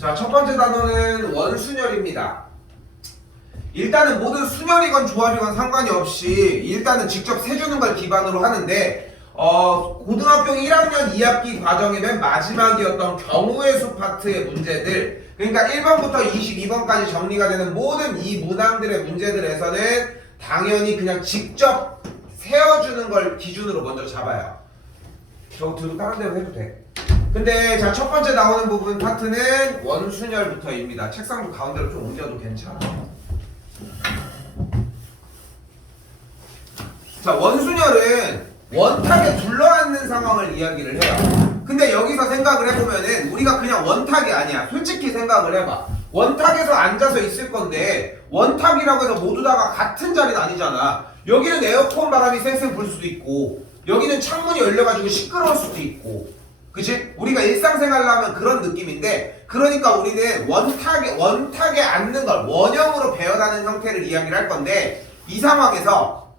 자, 첫 번째 단어는 원순열입니다. 일단은 모든 순열이건 조합이건 상관이 없이 일단은 직접 세주는 걸 기반으로 하는데 고등학교 1학년 2학기 과정의 맨 마지막이었던 경우의 수 파트의 문제들, 그러니까 1번부터 22번까지 정리가 되는 모든 이 문항들의 문제들에서는 당연히 그냥 직접 세워주는 걸 기준으로 먼저 잡아요. 저거 들고 다른 데로 해도 돼. 근데 자, 첫 번째 나오는 부분 파트는 원순열부터입니다. 책상 가운데로 좀 옮겨도 괜찮아. 자, 원순열은 원탁에 둘러앉는 상황을 이야기를 해요. 근데 여기서 생각을 해보면은 우리가 그냥 원탁이 아니야. 솔직히 생각을 해봐. 원탁에서 앉아서 있을 건데 원탁이라고 해서 모두 다가 같은 자리는 아니잖아. 여기는 에어컨 바람이 쌩쌩 불 수도 있고 여기는 창문이 열려가지고 시끄러울 수도 있고, 그치? 우리가 일상생활을 하면 그런 느낌인데, 그러니까 우리는 원탁에 앉는 걸 원형으로 배열하는 형태를 이야기를 할 건데, 이 상황에서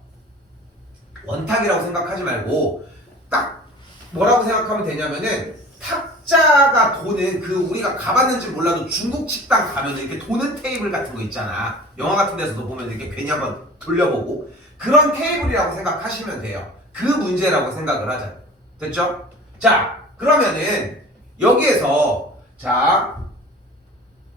원탁이라고 생각하지 말고 딱 뭐라고 생각하면 되냐면은 탁자가 도는 그 우리가 가봤는지 몰라도 중국 식당 가면 이렇게 도는 테이블 같은 거 있잖아. 영화 같은 데서도 보면 이렇게 괜히 한번 돌려보고 그런 테이블이라고 생각하시면 돼요. 그 문제라고 생각을 하자. 됐죠? 자, 그러면은 여기에서 자,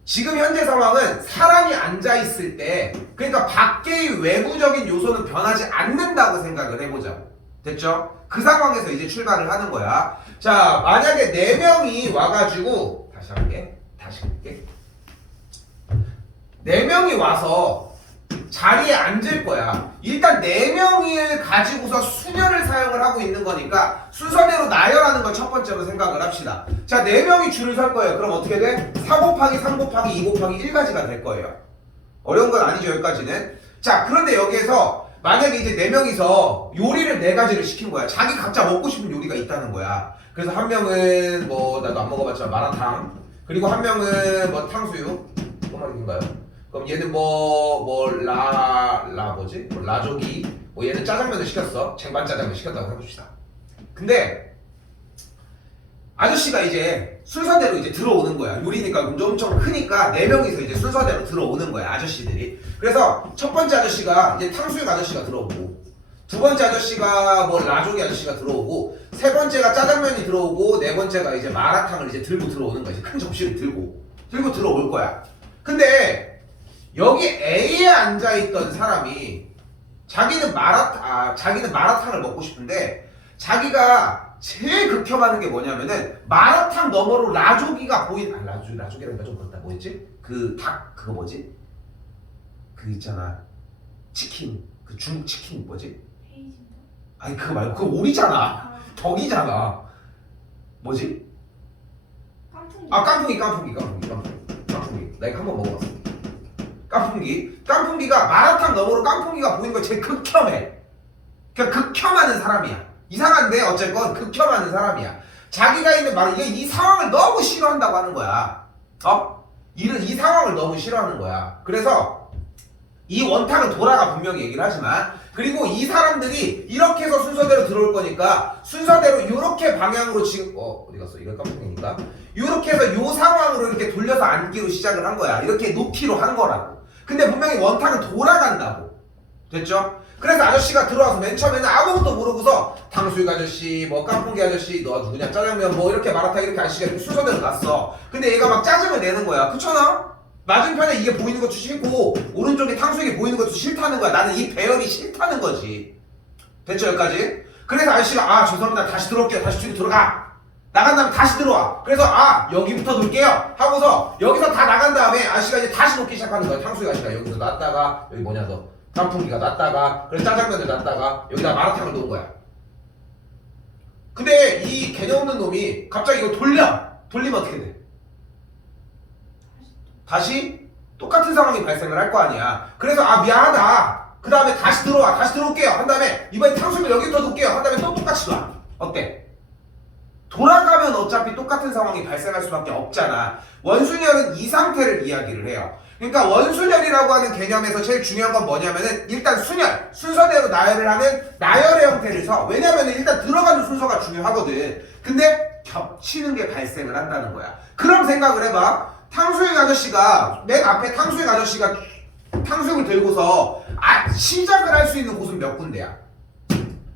지금 현재 상황은 사람이 앉아있을 때, 그러니까 밖의 외부적인 요소는 변하지 않는다고 생각을 해보자. 됐죠? 그 상황에서 이제 출발을 하는 거야. 자, 만약에 4명이 와가지고 다시 할게. 4명이 와서 자리에 앉을 거야. 일단 4명을 가지고서 순열을 사용을 하고 있는 거니까 순서대로 나열하는 걸 첫 번째로 생각을 합시다. 자, 4명이 줄을 설 거예요. 그럼 어떻게 돼? 4 곱하기 3 곱하기 2 곱하기 1가지가 될 거예요. 어려운 건 아니죠, 여기까지는. 자, 그런데 여기에서 만약에 이제 4명이서 요리를 4가지를 시킨 거야. 자기 각자 먹고 싶은 요리가 있다는 거야. 그래서 한 명은 뭐 나도 안 먹어봤지만 마라탕, 그리고 한 명은 뭐 탕수육, 또 말인가요? 그럼 얘는 라조기, 뭐 얘는 짜장면을 시켰어. 쟁반 짜장면 시켰다고 해봅시다. 근데 아저씨가 이제 순서대로 이제 들어오는 거야. 요리니까 엄청 크니까 4명이서 이제 순서대로 들어오는 거야, 아저씨들이. 그래서 첫 번째 아저씨가 이제 탕수육 아저씨가 들어오고, 두 번째 아저씨가 뭐 라조기 아저씨가 들어오고, 세 번째가 짜장면이 들어오고, 네 번째가 이제 마라탕을 이제 들고 들어오는 거야. 이제 큰 접시를 들고 들어올 거야. 근데 여기 A에 앉아있던 사람이 자기는 마라탕을 먹고 싶은데 자기가 제일 극혐하는 게 뭐냐면은 마라탕 너머로 라조기가 라조기라니까 좀 그렇다. 뭐였지? 그 닭 그거 뭐지? 그 있잖아, 치킨, 그 중국 치킨 뭐지? 아니 그거 말고 그거 오리잖아. 덕이잖아. 뭐지? 깐풍기. 나 이거 한번 먹어봤어. 깐풍기가 마라탕 너머로 깐풍기가 보이는 거 제일 극혐해. 그냥 극혐하는 사람이야. 이상한데 어쨌건 극혐하는 사람이야. 자기가 있는 이 상황을 너무 싫어한다고 하는 거야. 이 상황을 너무 싫어하는 거야. 그래서 이 원탁은 돌아가 분명히 얘기를 하지만, 그리고 이 사람들이 이렇게 해서 순서대로 들어올 거니까 순서대로 이렇게 방향으로 지금 어디 갔어? 이거 깐풍기니까 이렇게 해서 요 상황으로 이렇게 돌려서 앉기로 시작을 한 거야. 이렇게 놓기로 한 거라고. 근데 분명히 원탁은 돌아간다고. 됐죠? 그래서 아저씨가 들어와서 맨 처음에는 아무것도 모르고서 탕수육 아저씨, 뭐 깐풍기 아저씨, 너 누구냐, 짜장면, 뭐 이렇게 마라탕 이렇게 아저씨가 이렇게 순서대로 갔어. 근데 얘가 막 짜증을 내는 거야. 그렇잖아? 맞은편에 이게 보이는 것도 싫고 오른쪽에 탕수육이 보이는 것도 싫다는 거야. 나는 이 배열이 싫다는 거지. 됐죠, 여기까지? 그래서 아저씨가 죄송합니다, 다시 들어올게요. 다시 뒤로 들어가. 나간 다음에 다시 들어와. 그래서 여기부터 놓을게요 하고서 여기서 다 나간 다음에 아저씨가 이제 다시 놓기 시작하는 거야. 탕수육 아저씨가 여기서 놨다가 여기 깐풍기가 놨다가, 그래서 짜장면을 놨다가 여기다 마라탕을 놓은 거야. 근데 이 개념 없는 놈이 갑자기 이거 돌리면 어떻게 돼? 다시 똑같은 상황이 발생을 할 거 아니야. 그래서 미안하다, 그 다음에 다시 들어올게요 한 다음에 이번에 탕수육을 여기부터 놓을게요 한 다음에 또 똑같이 놔. 어때? 돌아가면 어차피 똑같은 상황이 발생할 수밖에 없잖아. 원순열은 이 상태를 이야기를 해요. 그러니까 원순열이라고 하는 개념에서 제일 중요한 건 뭐냐면은 일단 순서대로 나열을 하는 나열의 형태를 써. 왜냐면은 일단 들어가는 순서가 중요하거든. 근데 겹치는 게 발생을 한다는 거야. 그럼 생각을 해봐. 탕수육 아저씨가 맨 앞에 탕수육 아저씨가 탕수육을 들고서 시작을 할 수 있는 곳은 몇 군데야?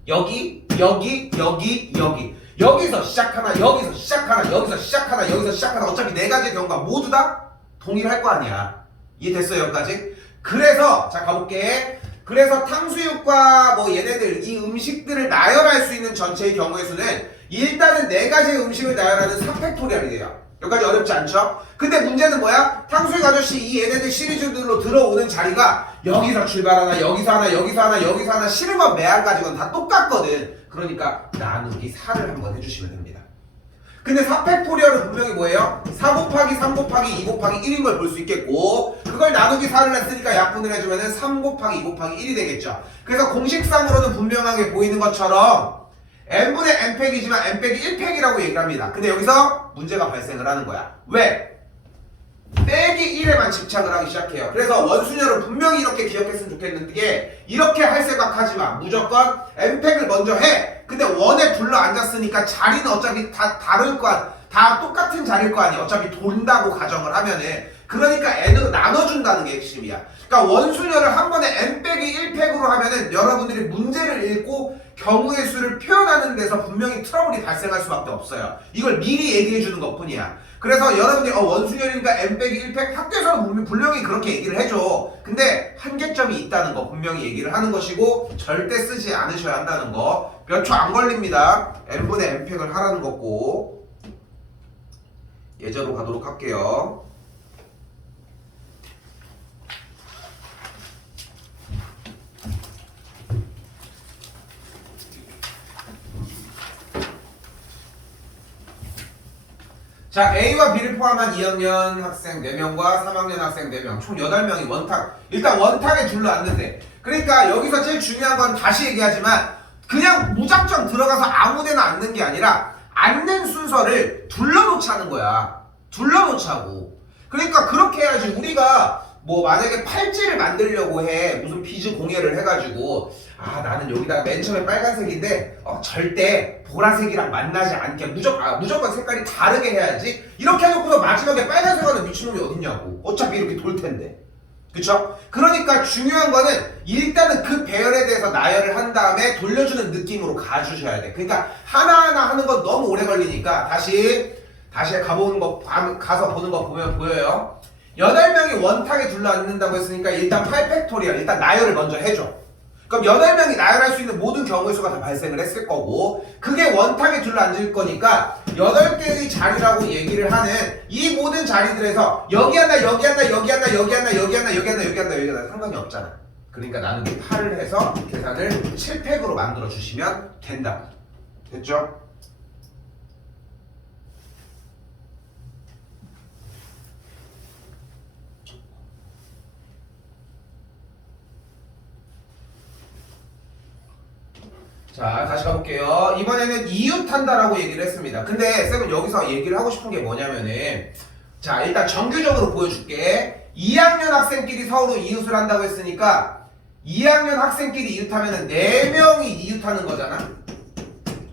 여기, 여기, 여기, 여기. 여기서 시작하나, 여기서 시작하나, 여기서 시작하나, 여기서 시작하나. 어차피 네 가지 경우가 모두 다 동일할 거 아니야. 이해됐어요, 여기까지? 그래서 자 가볼게. 그래서 탕수육과 뭐 얘네들 이 음식들을 나열할 수 있는 전체의 경우의 수는 일단은 네 가지의 음식을 나열하는 3팩토리얼이 돼요. 여기까지 어렵지 않죠? 근데 문제는 뭐야? 탕수육 아저씨 이 얘네들 시리즈들로 들어오는 자리가 여기서 출발하나 여기서 하나 여기서 하나 여기서 하나 싫은 건 매한가지건 다 똑같거든. 그러니까 나누기 4를 한번 해주시면 됩니다. 근데 4팩토리얼은 분명히 뭐예요? 4 곱하기 3 곱하기 2 곱하기 1인 걸 볼 수 있겠고 그걸 나누기 4를 했으니까 약분을 해주면 3 곱하기 2 곱하기 1이 되겠죠. 그래서 공식상으로는 분명하게 보이는 것처럼 n분의 n팩이지만 n팩이 1팩이라고 얘기를 합니다. 근데 여기서 문제가 발생을 하는 거야. 왜? 빼기 1에만 집착을 하기 시작해요. 그래서 원순열을 분명히 이렇게 기억했으면 좋겠는 게 이렇게 할 생각하지 마. 무조건 n팩을 먼저 해. 근데 원에 둘러 앉았으니까 자리는 어차피 다 다를 거 다 똑같은 자리일 거 아니야. 어차피 돈다고 가정을 하면은 그러니까 n으로 나눠준다는 게 핵심이야. 그러니까 원순열을 한 번에 n 빼기 1팩으로 하면은 여러분들이 문제를 읽고 경우의 수를 표현하는 데서 분명히 트러블이 발생할 수밖에 없어요. 이걸 미리 얘기해 주는 것 뿐이야. 그래서 여러분들이 원순열이니까 n 빼기 1팩 학교에서는 분명히 그렇게 얘기를 해줘. 근데 한계점이 있다는 거 분명히 얘기를 하는 것이고 절대 쓰지 않으셔야 한다는 거. 몇 초 안 걸립니다. n분의 n팩을 하라는 거고 예제로 가도록 할게요. 자, A와 B를 포함한 2학년 학생 4명과 3학년 학생 4명 총 8명이 원탁. 일단 원탁에 둘러앉는데 그러니까 여기서 제일 중요한 건 다시 얘기하지만 그냥 무작정 들어가서 아무데나 앉는 게 아니라 앉는 순서를 둘러놓자는 거야. 둘러놓자고. 그러니까 그렇게 해야지. 우리가 뭐 만약에 팔찌를 만들려고 해. 무슨 비즈 공예를 해가지고 나는 여기다가 맨 처음에 빨간색인데 절대 보라색이랑 만나지 않게 무조건 색깔이 다르게 해야지. 이렇게 해놓고서 마지막에 빨간색 하는 미친놈이 어딨냐고. 어차피 이렇게 돌 텐데. 그쵸? 그러니까 중요한 거는 일단은 그 배열에 대해서 나열을 한 다음에 돌려주는 느낌으로 가주셔야 돼. 그러니까 하나하나 하는 건 너무 오래 걸리니까 다시 가서 보는 거 보면 보여요. 8명이 원탁에 둘러앉는다고 했으니까 일단 8팩토리얼 일단 나열을 먼저 해줘. 그럼 8명이 나열할 수 있는 모든 경우의 수가 다 발생을 했을 거고 그게 원탁에 둘러앉을 거니까 8개의 자리라고 얘기를 하는 이 모든 자리들에서 여기 하나 여기 하나 여기 하나 여기 하나 여기 하나 여기 하나 여기 하나 여기 하나 상관이 없잖아. 그러니까 나누기 8을 해서 계산을 7팩으로 만들어 주시면 된다. 됐죠? 자, 다시 가볼게요. 이번에는 이웃한다라고 얘기를 했습니다. 근데 쌤은 여기서 얘기를 하고 싶은 게 뭐냐면은 자, 일단 정규적으로 보여줄게. 2학년 학생끼리 서로 이웃을 한다고 했으니까 2학년 학생끼리 이웃하면은 4명이 이웃하는 거잖아.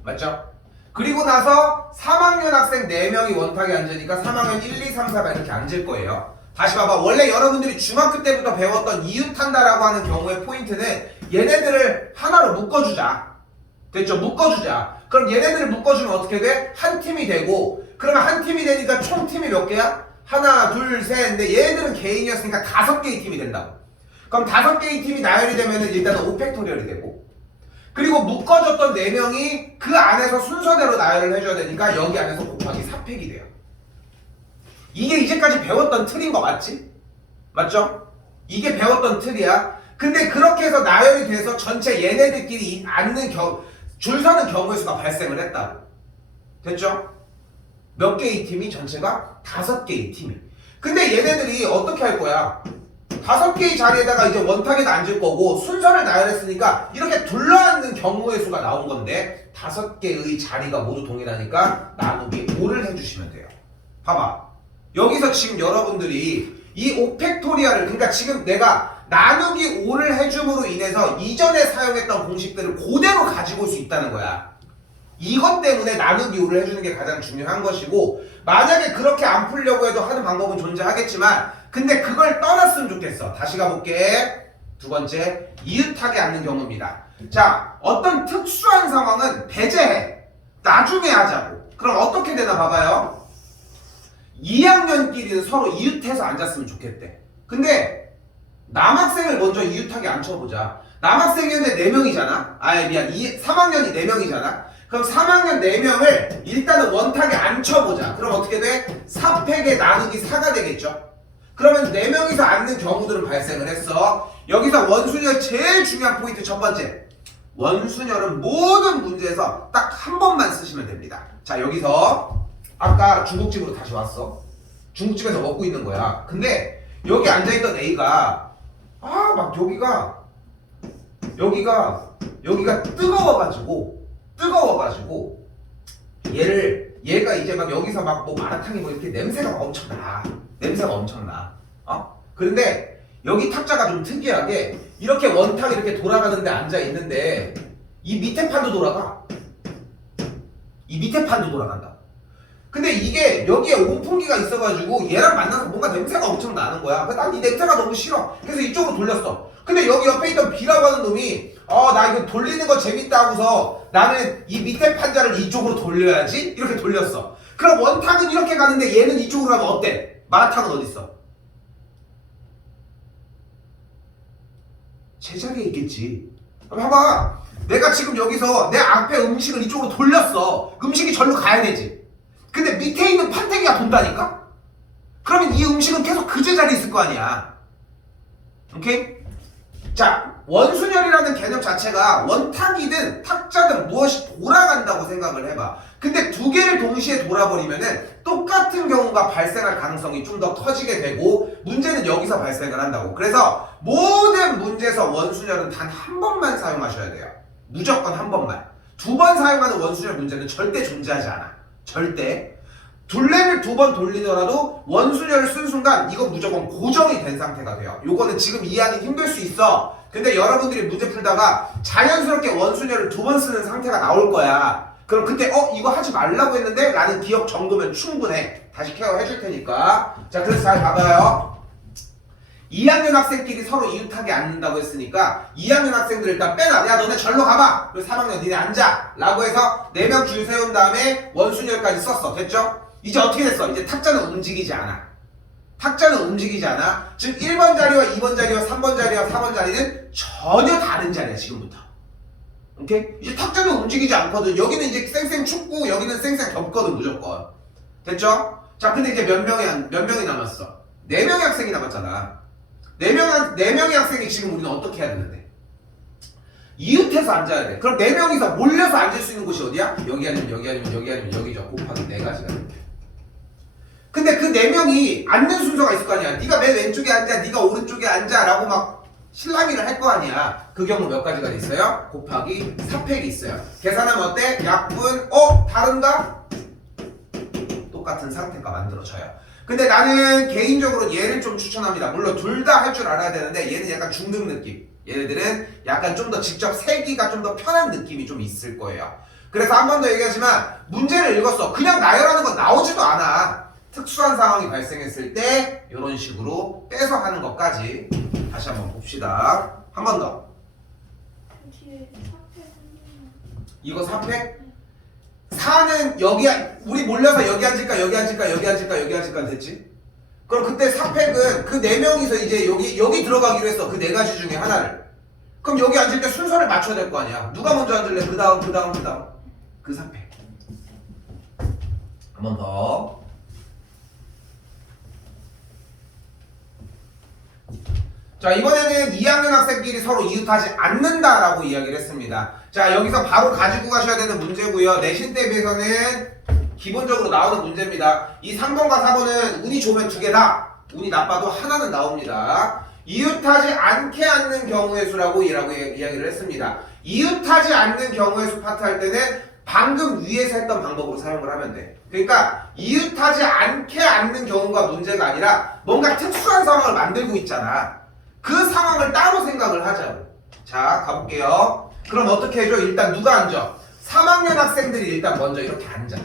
맞죠? 그리고 나서 3학년 학생 4명이 원탁에 앉으니까 3학년 1, 2, 3, 4가 이렇게 앉을 거예요. 다시 봐봐. 원래 여러분들이 중학교 때부터 배웠던 이웃한다라고 하는 경우의 포인트는 얘네들을 하나로 묶어주자. 됐죠? 묶어주자. 그럼 얘네들을 묶어주면 어떻게 돼? 한 팀이 되고 그러면 한 팀이 되니까 총 팀이 몇 개야? 하나, 둘, 셋. 근데 얘네들은 개인이었으니까 5개의 팀이 된다고. 그럼 5개의 팀이 나열이 되면은 일단은 5팩토리얼이 되고 그리고 묶어줬던 4명이 그 안에서 순서대로 나열을 해줘야 되니까 여기 안에서 곱하기 4팩이 돼요. 이게 이제까지 배웠던 틀인 거 맞지? 맞죠? 이게 배웠던 틀이야. 근데 그렇게 해서 나열이 돼서 전체 얘네들끼리 앉는 줄 서는 경우의 수가 발생을 했다. 됐죠? 몇 개의 팀이? 전체가 5개의 팀이. 근데 얘네들이 어떻게 할 거야? 5개의 자리에다가 이제 원탁에 앉을 거고 순서를 나열했으니까 이렇게 둘러앉는 경우의 수가 나온 건데 5개의 자리가 모두 동일하니까 나누기 5를 해주시면 돼요. 봐봐. 여기서 지금 여러분들이 이 5팩토리얼을 그러니까 지금 내가 나누기 5를 해줌으로 인해서 이전에 사용했던 공식들을 그대로 가지고 올 수 있다는 거야. 이것 때문에 나누기 5를 해주는 게 가장 중요한 것이고 만약에 그렇게 안 풀려고 해도 하는 방법은 존재하겠지만 근데 그걸 떠났으면 좋겠어. 다시 가볼게. 두 번째, 이웃하게 앉는 경우입니다. 자, 어떤 특수한 상황은 배제해. 나중에 하자고. 그럼 어떻게 되나 봐봐요. 2학년끼리는 서로 이웃해서 앉았으면 좋겠대. 근데 남학생을 먼저 이웃하게 앉혀보자. 남학생이었는데 4명이잖아. 미안. 3학년이 4명이잖아. 그럼 3학년 4명을 일단은 원탁에 앉혀보자. 그럼 어떻게 돼? 4팩에 나누기 4가 되겠죠. 그러면 4명이서 앉는 경우들은 발생을 했어. 여기서 원순열 제일 중요한 포인트 첫 번째. 원순열은 모든 문제에서 딱 한 번만 쓰시면 됩니다. 자, 여기서 아까 중국집으로 다시 왔어. 중국집에서 먹고 있는 거야. 근데 여기 앉아있던 A가 막 여기가 뜨거워가지고 얘가 이제 막 여기서 막 뭐 마라탕이 뭐 이렇게 냄새가 엄청 나. 그런데 여기 탁자가 좀 특이하게 이렇게 원탁 이렇게 돌아가는데 앉아 있는데 이 밑에 판도 돌아간다. 근데 이게 여기에 온풍기가 있어가지고 얘랑 만나서 뭔가 냄새가 엄청 나는 거야. 난 이 냄새가 너무 싫어. 그래서 이쪽으로 돌렸어. 근데 여기 옆에 있던 B라고 하는 놈이 나 이거 돌리는 거 재밌다 하고서 나는 이 밑에 판자를 이쪽으로 돌려야지 이렇게 돌렸어. 그럼 원탁은 이렇게 가는데 얘는 이쪽으로 가면 어때? 마라탕은 어딨어? 제자리에 있겠지. 봐봐. 내가 지금 여기서 내 앞에 음식을 이쪽으로 돌렸어. 음식이 절로 가야 되지. 근데 밑에 있는 판때기가 돈다니까? 그러면 이 음식은 계속 그 제자리에 있을 거 아니야. 오케이? 자, 원순열이라는 개념 자체가 원탁이든 탁자든 무엇이 돌아간다고 생각을 해봐. 근데 두 개를 동시에 돌아버리면은 똑같은 경우가 발생할 가능성이 좀 더 커지게 되고 문제는 여기서 발생을 한다고. 그래서 모든 문제에서 원순열은 단 한 번만 사용하셔야 돼요. 무조건 한 번만. 2번 사용하는 원순열 문제는 절대 존재하지 않아. 절대. 둘레를 2번 돌리더라도 원순열을 쓴 순간 이건 무조건 고정이 된 상태가 돼요. 요거는 지금 이해하기 힘들 수 있어. 근데 여러분들이 문제 풀다가 자연스럽게 원순열을 2번 쓰는 상태가 나올 거야. 그럼 그때 이거 하지 말라고 했는데 라는 기억 정도면 충분해. 다시 케어해 줄 테니까. 자, 그래서 잘 봐봐요. 2학년 학생끼리 서로 이웃하게 앉는다고 했으니까 2학년 학생들 일단 빼놔. 야, 너네 절로 가봐. 그리고 3학년 니네 앉아 라고 해서 4명 줄 세운 다음에 원순열까지 썼어. 됐죠? 이제 어떻게 됐어? 이제 탁자는 움직이지 않아. 즉 1번 자리와 2번 자리와 3번 자리와 4번 자리는 전혀 다른 자리야. 지금부터. 오케이? 이제 탁자는 움직이지 않거든. 여기는 이제 쌩쌩 춥고 여기는 쌩쌩 덥거든. 무조건. 됐죠? 자, 근데 이제 몇 명이 남았어? 4명의 학생이 남았잖아. 4명의 학생이 지금 우리는 어떻게 해야 되는데? 이웃해서 앉아야 돼. 그럼 4명이서 몰려서 앉을 수 있는 곳이 어디야? 여기 아니면 여기 아니면 여기 아니면 여기죠. 곱하기 4가지가 이렇게. 근데 그 4명이 앉는 순서가 있을 거 아니야. 네가 맨 왼쪽에 앉아, 네가 오른쪽에 앉아 라고 막 실랑이를 할 거 아니야. 그 경우 몇 가지가 있어요? 곱하기 4팩이 있어요. 계산하면 어때? 약분, 다른가? 똑같은 상태가 만들어져요. 근데 나는 개인적으로 얘를 좀 추천합니다. 물론 둘 다 할 줄 알아야 되는데 얘는 약간 중등 느낌. 얘네들은 약간 좀 더 직접 세기가 좀 더 편한 느낌이 좀 있을 거예요. 그래서 한 번 더 얘기하지만 문제를 읽었어. 그냥 나열하는 건 나오지도 않아. 특수한 상황이 발생했을 때 이런 식으로 빼서 하는 것까지 다시 한번 봅시다. 한 번 더. 이거 4팩? 4는 여기, 우리 몰려서 여기 앉을까 여기 앉을까 여기 앉을까 여기 앉을까 됐지? 그럼 그때 4팩은 그 4명이서 이제 여기 들어가기로 했어. 그 4가지 중에 하나를. 그럼 여기 앉을 때 순서를 맞춰야 될 거 아니야. 누가 먼저 앉을래? 그 다음 그 4팩. 한 번 더. 자, 이번에는 2학년 학생끼리 서로 이웃하지 않는다라고 이야기를 했습니다. 자, 여기서 바로 가지고 가셔야 되는 문제고요. 내신 대비해서는 기본적으로 나오는 문제입니다. 이 3번과 4번은 운이 좋으면 2개다. 운이 나빠도 하나는 나옵니다. 이웃하지 않게 앉는 경우의 수라고 이야기를 했습니다. 이웃하지 않는 경우의 수 파트 할 때는 방금 위에서 했던 방법으로 사용을 하면 돼. 그러니까 이웃하지 않게 앉는 경우가 문제가 아니라 뭔가 특수한 상황을 만들고 있잖아. 그 상황을 따로 생각을 하자고. 자, 가볼게요. 그럼 어떻게 해줘? 일단 누가 앉아? 3학년 학생들이 일단 먼저 이렇게 앉아.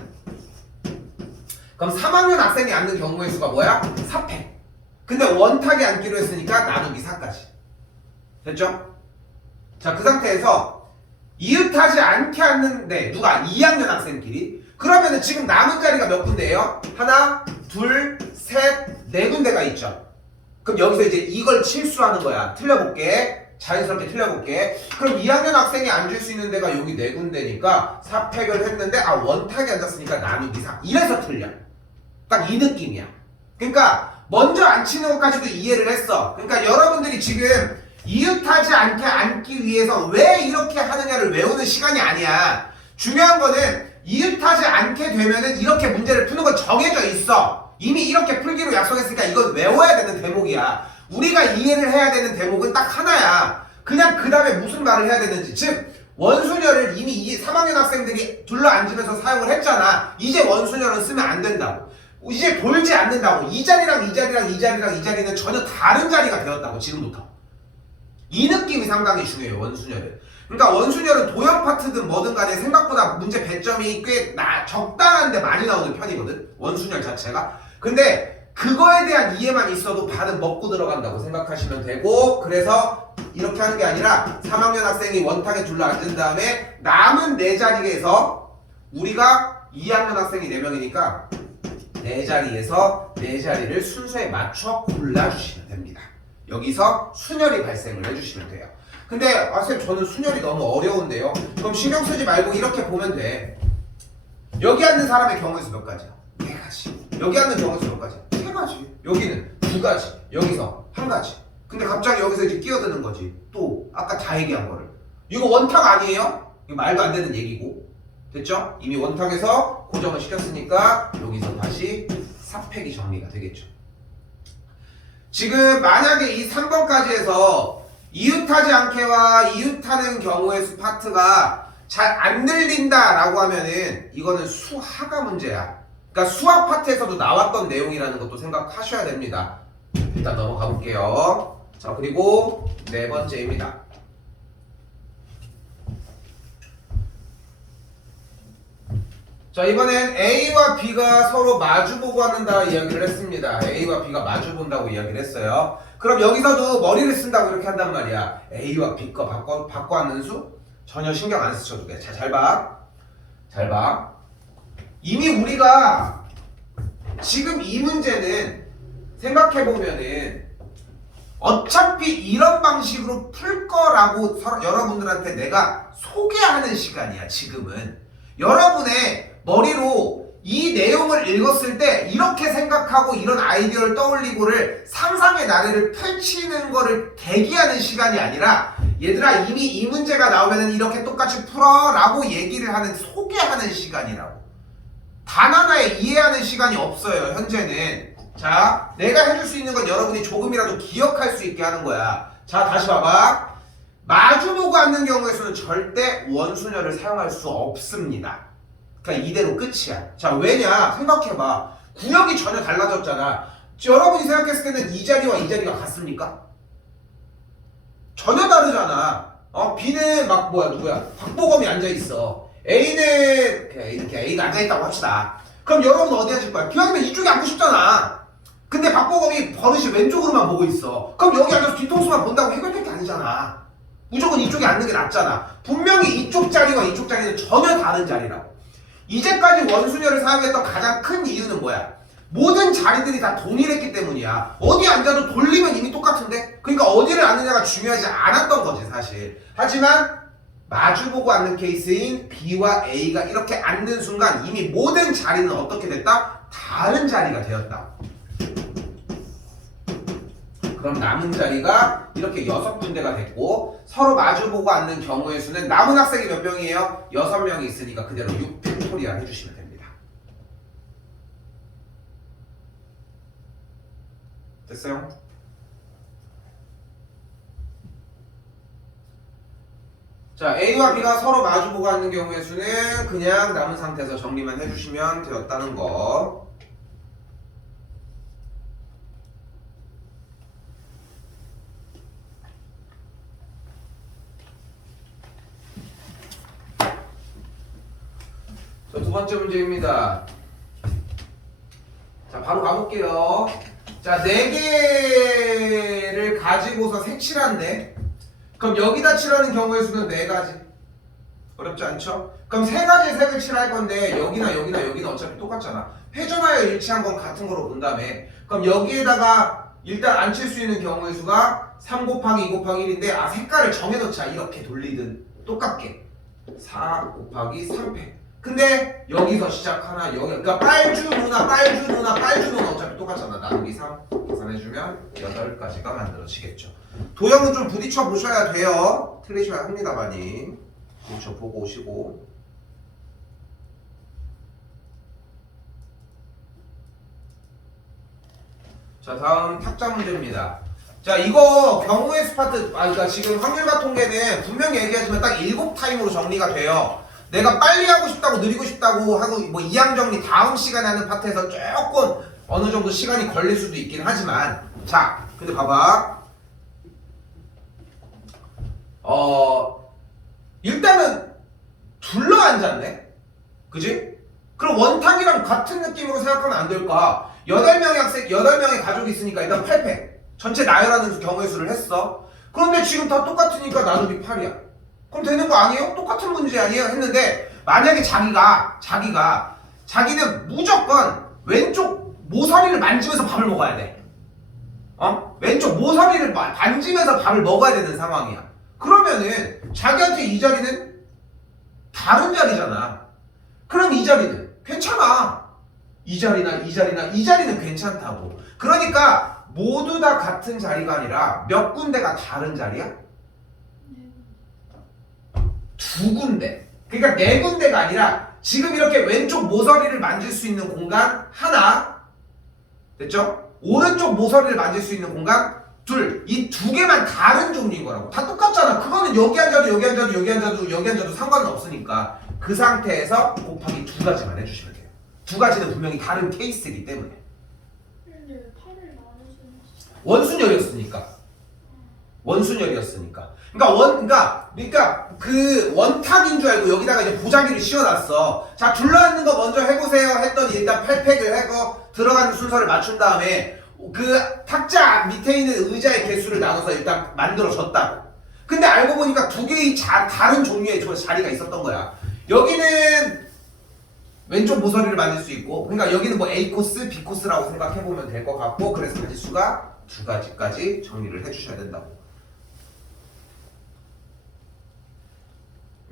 그럼 3학년 학생이 앉는 경우의 수가 뭐야? 4팩. 근데 원탁에 앉기로 했으니까 나누기 4까지. 됐죠? 자, 그 상태에서 이웃하지 않게 앉는데 누가? 2학년 학생끼리. 그러면은 지금 남은 자리가 몇 군데예요? 하나, 둘, 셋, 네 군데가 있죠. 그럼 여기서 이제 이걸 실수하는 거야. 틀려볼게. 자연스럽게 틀려볼게. 그럼 2학년 학생이 앉을 수 있는 데가 여기 네 군데니까 4팩을 했는데 원탁에 앉았으니까 나누기 4. 이래서 틀려. 딱 이 느낌이야. 그러니까 먼저 앉히는 것까지도 이해를 했어. 그러니까 여러분들이 지금 이웃하지 않게 앉기 위해서 왜 이렇게 하느냐를 외우는 시간이 아니야. 중요한 거는 이웃하지 않게 되면은 이렇게 문제를 푸는 건 정해져 있어. 이미 이렇게 풀기로 약속했으니까 이건 외워야 되는 대목이야. 우리가 이해를 해야 되는 대목은 딱 하나야. 그냥 그 다음에 무슨 말을 해야 되는지. 즉 원순열을 이미 3학년 학생들이 둘러앉으면서 사용을 했잖아. 이제 원순열은 쓰면 안 된다고. 이제 돌지 않는다고. 이 자리랑 이 자리랑 이 자리랑 이 자리는 전혀 다른 자리가 되었다고. 지금부터. 이 느낌이 상당히 중요해요. 원순열은. 그러니까 원순열은 도형 파트든 뭐든 간에 생각보다 문제 배점이 꽤 적당한데 많이 나오는 편이거든. 원순열 자체가. 근데 그거에 대한 이해만 있어도 반은 먹고 들어간다고 생각하시면 되고, 그래서 이렇게 하는 게 아니라 3학년 학생이 원탁에 둘러앉은 다음에 남은 네 자리에서 우리가 2학년 학생이 4명이니까 네 자리에서 네 자리를 순서에 맞춰 골라주시면 됩니다. 여기서 순열이 발생을 해주시면 돼요. 근데 선생님 저는 순열이 너무 어려운데요. 그럼 신경 쓰지 말고 이렇게 보면 돼. 여기 앉는 사람의 경우의 수 몇 가지야? 4가지. 여기 앉는 경우의 수 몇 가지야? 3가지. 여기는 2가지. 여기서 1가지. 근데 갑자기 여기서 이제 끼어드는 거지. 또 아까 다 얘기한 거를. 이거 원탁 아니에요? 이거 말도 안 되는 얘기고. 됐죠? 이미 원탁에서 고정을 시켰으니까 여기서 다시 4팩이 정리가 되겠죠. 지금 만약에 이 3번까지 해서 이웃하지 않게와 이웃하는 경우의 수 파트가 잘 안 들린다 라고 하면은 이거는 수하가 문제야. 그러니까 수학 파트에서도 나왔던 내용이라는 것도 생각하셔야 됩니다. 일단 넘어가 볼게요. 자, 그리고 네 번째입니다. 자, 이번엔 A와 B가 서로 마주보고 한다 이야기를 했습니다. A와 B가 마주본다고 이야기를 했어요. 그럼 여기서도 머리를 쓴다고 이렇게 한단 말이야. A와 B 거 바꿔 하는 수? 전혀 신경 안 쓰셔도 돼. 자, 잘 봐. 잘 봐. 이미 우리가 지금 이 문제는 생각해보면은 어차피 이런 방식으로 풀 거라고 여러분들한테 내가 소개하는 시간이야, 지금은. 여러분의 머리로 이 내용을 읽었을 때 이렇게 생각하고 이런 아이디어를 떠올리고를 상상의 나래를 펼치는 거를 대기하는 시간이 아니라 얘들아 이미 이 문제가 나오면 이렇게 똑같이 풀어 라고 얘기를 하는 소개하는 시간이라고. 단 하나의 이해하는 시간이 없어요 현재는. 자, 내가 해줄 수 있는 건 여러분이 조금이라도 기억할 수 있게 하는 거야. 자, 다시 봐봐. 마주보고 앉는 경우에서는 절대 원순열을 사용할 수 없습니다. 그러니까 이대로 끝이야. 자, 왜냐? 생각해봐. 구역이 전혀 달라졌잖아. 여러분이 생각했을 때는 이 자리와 이 자리가 같습니까? 전혀 다르잖아. B는 막 누구야? 박보검이 앉아있어. A는 이렇게 A가 앉아있다고 합시다. 그럼 여러분 어디 앉을 거야? 기왕이면 이쪽에 앉고 싶잖아. 근데 박보검이 버릇이 왼쪽으로만 보고 있어. 그럼 여기 앉아서 뒤통수만 본다고 해결될 게 아니잖아. 무조건 이쪽에 앉는 게 낫잖아. 분명히 이쪽 자리와 이쪽 자리는 전혀 다른 자리라고. 이제까지 원순열을 사용했던 가장 큰 이유는 뭐야? 모든 자리들이 다 동일했기 때문이야. 어디 앉아도 돌리면 이미 똑같은데? 그러니까 어디를 앉느냐가 중요하지 않았던 거지 사실. 하지만 마주보고 앉는 케이스인 B와 A가 이렇게 앉는 순간 이미 모든 자리는 어떻게 됐다? 다른 자리가 되었다. 그럼 남은 자리가 이렇게 6군데가 됐고 서로 마주보고 앉는 경우의 수는 남은 학생이 몇 명이에요? 6명이 있으니까 그대로 6팩토리얼 해주시면 됩니다. 됐어요? 자, A와 B가 서로 마주보고 앉는 경우의 수는 그냥 남은 상태에서 정리만 해주시면 되었다는 거. 자, 두 번째 문제입니다. 가볼게요. 자, 4개를 가지고서 색칠한데 그럼 여기다 칠하는 경우의 수는 4가지. 어렵지 않죠? 그럼 3가지 색을 칠할 건데 여기나 여기나 여기는 어차피 똑같잖아. 회전하여 일치한 건 같은 거로 본 다음에 그럼 여기에다가 일단 안 칠 수 있는 경우의 수가 3 곱하기 2 곱하기 1인데 색깔을 정해놓자. 이렇게 돌리든 똑같게 4 곱하기 3패. 근데 여기서 시작하나 여기 그러니까 빨주 누나 어차피 똑같잖아. 나누기 3 계산해주면 8가지가 만들어지겠죠. 도형은 좀 부딪혀 보셔야 돼요. 틀리셔야 합니다. 많이 부딪혀 보고 오시고. 자, 다음 탁자 문제입니다. 자, 이거 경우의 수 파트 그러니까 지금 확률과 통계는 분명히 얘기하지만 딱 7타임으로 정리가 돼요. 내가 빨리 하고 싶다고 느리고 싶다고 하고 뭐 이항 정리 다음 시간에 하는 파트에서 조금 어느 정도 시간이 걸릴 수도 있긴 하지만 자, 근데 봐봐. 일단은 둘러앉았네. 그지? 그럼 원탁이랑 같은 느낌으로 생각하면 안 될까? 8명의 가족이 있으니까 일단 8패. 전체 나열하는 경우의 수를 했어. 그런데 지금 다 똑같으니까 나누기 8이야. 그럼 되는 거 아니에요? 똑같은 문제 아니에요? 했는데 만약에 자기는 무조건 왼쪽 모서리를 만지면서 밥을 먹어야 돼. 왼쪽 모서리를 만지면서 밥을 먹어야 되는 상황이야. 그러면은 자기한테 이 자리는 다른 자리잖아. 그럼 이 자리는 괜찮아. 이 자리는 괜찮다고. 그러니까 모두 다 같은 자리가 아니라 몇 군데가 다른 자리야? 2군데. 그러니까 4군데가 아니라 지금 이렇게 왼쪽 모서리를 만질 수 있는 공간 하나. 됐죠? 오른쪽 모서리를 만질 수 있는 공간 둘. 이 2개만 다른 종류인 거라고. 다 똑같잖아. 그거는 여기 앉아도 상관은 없으니까 그 상태에서 곱하기 2가지만 해주시면 돼요. 2가지는 분명히 다른 케이스이기 때문에. 원순열이었으니까. 그러니까 그 원탁인 줄 알고 여기다가 이제 보자기를 씌워놨어. 자, 둘러앉는 거 먼저 해보세요 했더니 일단 8팩을 하고 들어가는 순서를 맞춘 다음에 그 탁자 밑에 있는 의자의 개수를 나눠서 일단 만들어줬다고. 근데 알고 보니까 2개의 다른 종류의 자리가 있었던 거야. 여기는 왼쪽 모서리를 만들 수 있고, 그러니까 여기는 뭐 A 코스, B 코스라고 생각해보면 될 것 같고, 그래서 가지수가 2가지까지 정리를 해주셔야 된다고.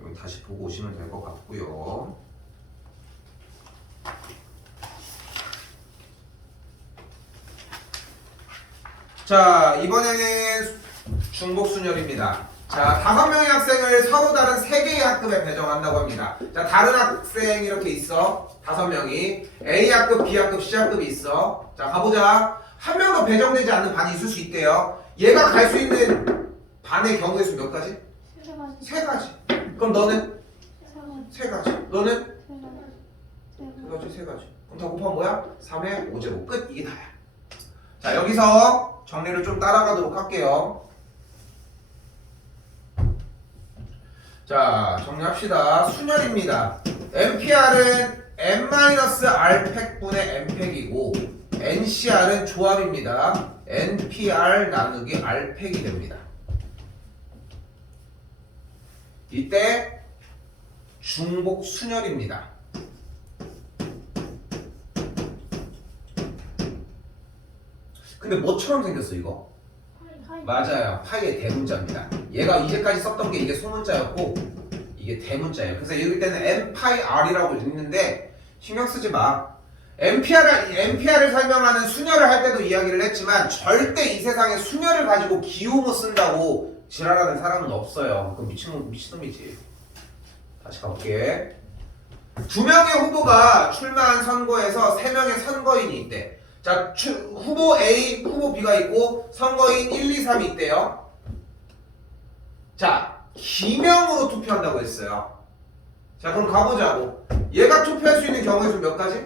여기 다시 보고 오시면 될 것 같고요. 자, 이번에는 중복순열입니다. 자, 5명의 학생을 서로 다른 3개의 학급에 배정한다고 합니다. 자, 다른 학생 이렇게 있어. 5명이 A학급, B학급, C학급이 있어. 자, 가보자. 한 명도 배정되지 않는 반이 있을 수 있대요. 얘가 갈 수 있는 반의 경우의 수 몇 가지? 3가지. 그럼 너는? 3가지. 너는? 3가지. 그럼 다 곱하면 뭐야? 3의 5제곱. 끝. 이게 다야. 자, 여기서 정리를 좀 따라가도록 할게요. 자, 정리합시다. 순열입니다. NPR은 n-r팩분의 n팩이고 NCR은 조합입니다. NPR 나누기 r팩이 됩니다. 이때 중복순열입니다. 근데 뭐처럼 생겼어 이거? 맞아요. 파이의 대문자입니다. 얘가 이제까지 썼던 게 이게 소문자였고 이게 대문자예요. 그래서 여기 때는 n 파이 r이라고 읽는데 신경 쓰지 마. NPR을 설명하는 순열을 할 때도 이야기를 했지만 절대 이 세상에 순열을 가지고 기호모 쓴다고 지랄하는 사람은 없어요. 그건 미친놈이지. 다시 가볼게. 2명의 후보가 출마한 선거에서 3명의 선거인이 있대. 자, 후보 A, 후보 B가 있고 선거인 1, 2, 3이 있대요. 자, 기명으로 투표한다고 했어요. 자, 그럼 가보자고. 얘가 투표할 수 있는 경우의 수 몇 가지?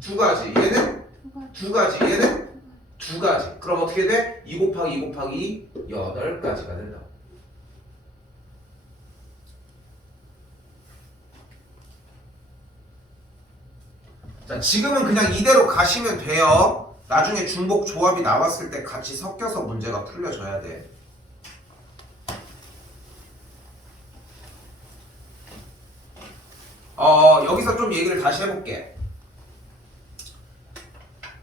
2가지. 얘는 2가지. 얘는 2가지. 그럼 어떻게 돼? 2 곱하기 2 곱하기 8가지가 된다. 자, 지금은 그냥 이대로 가시면 돼요. 나중에 중복 조합이 나왔을 때 같이 섞여서 문제가 풀려져야 돼. 여기서 좀 얘기를 다시 해볼게.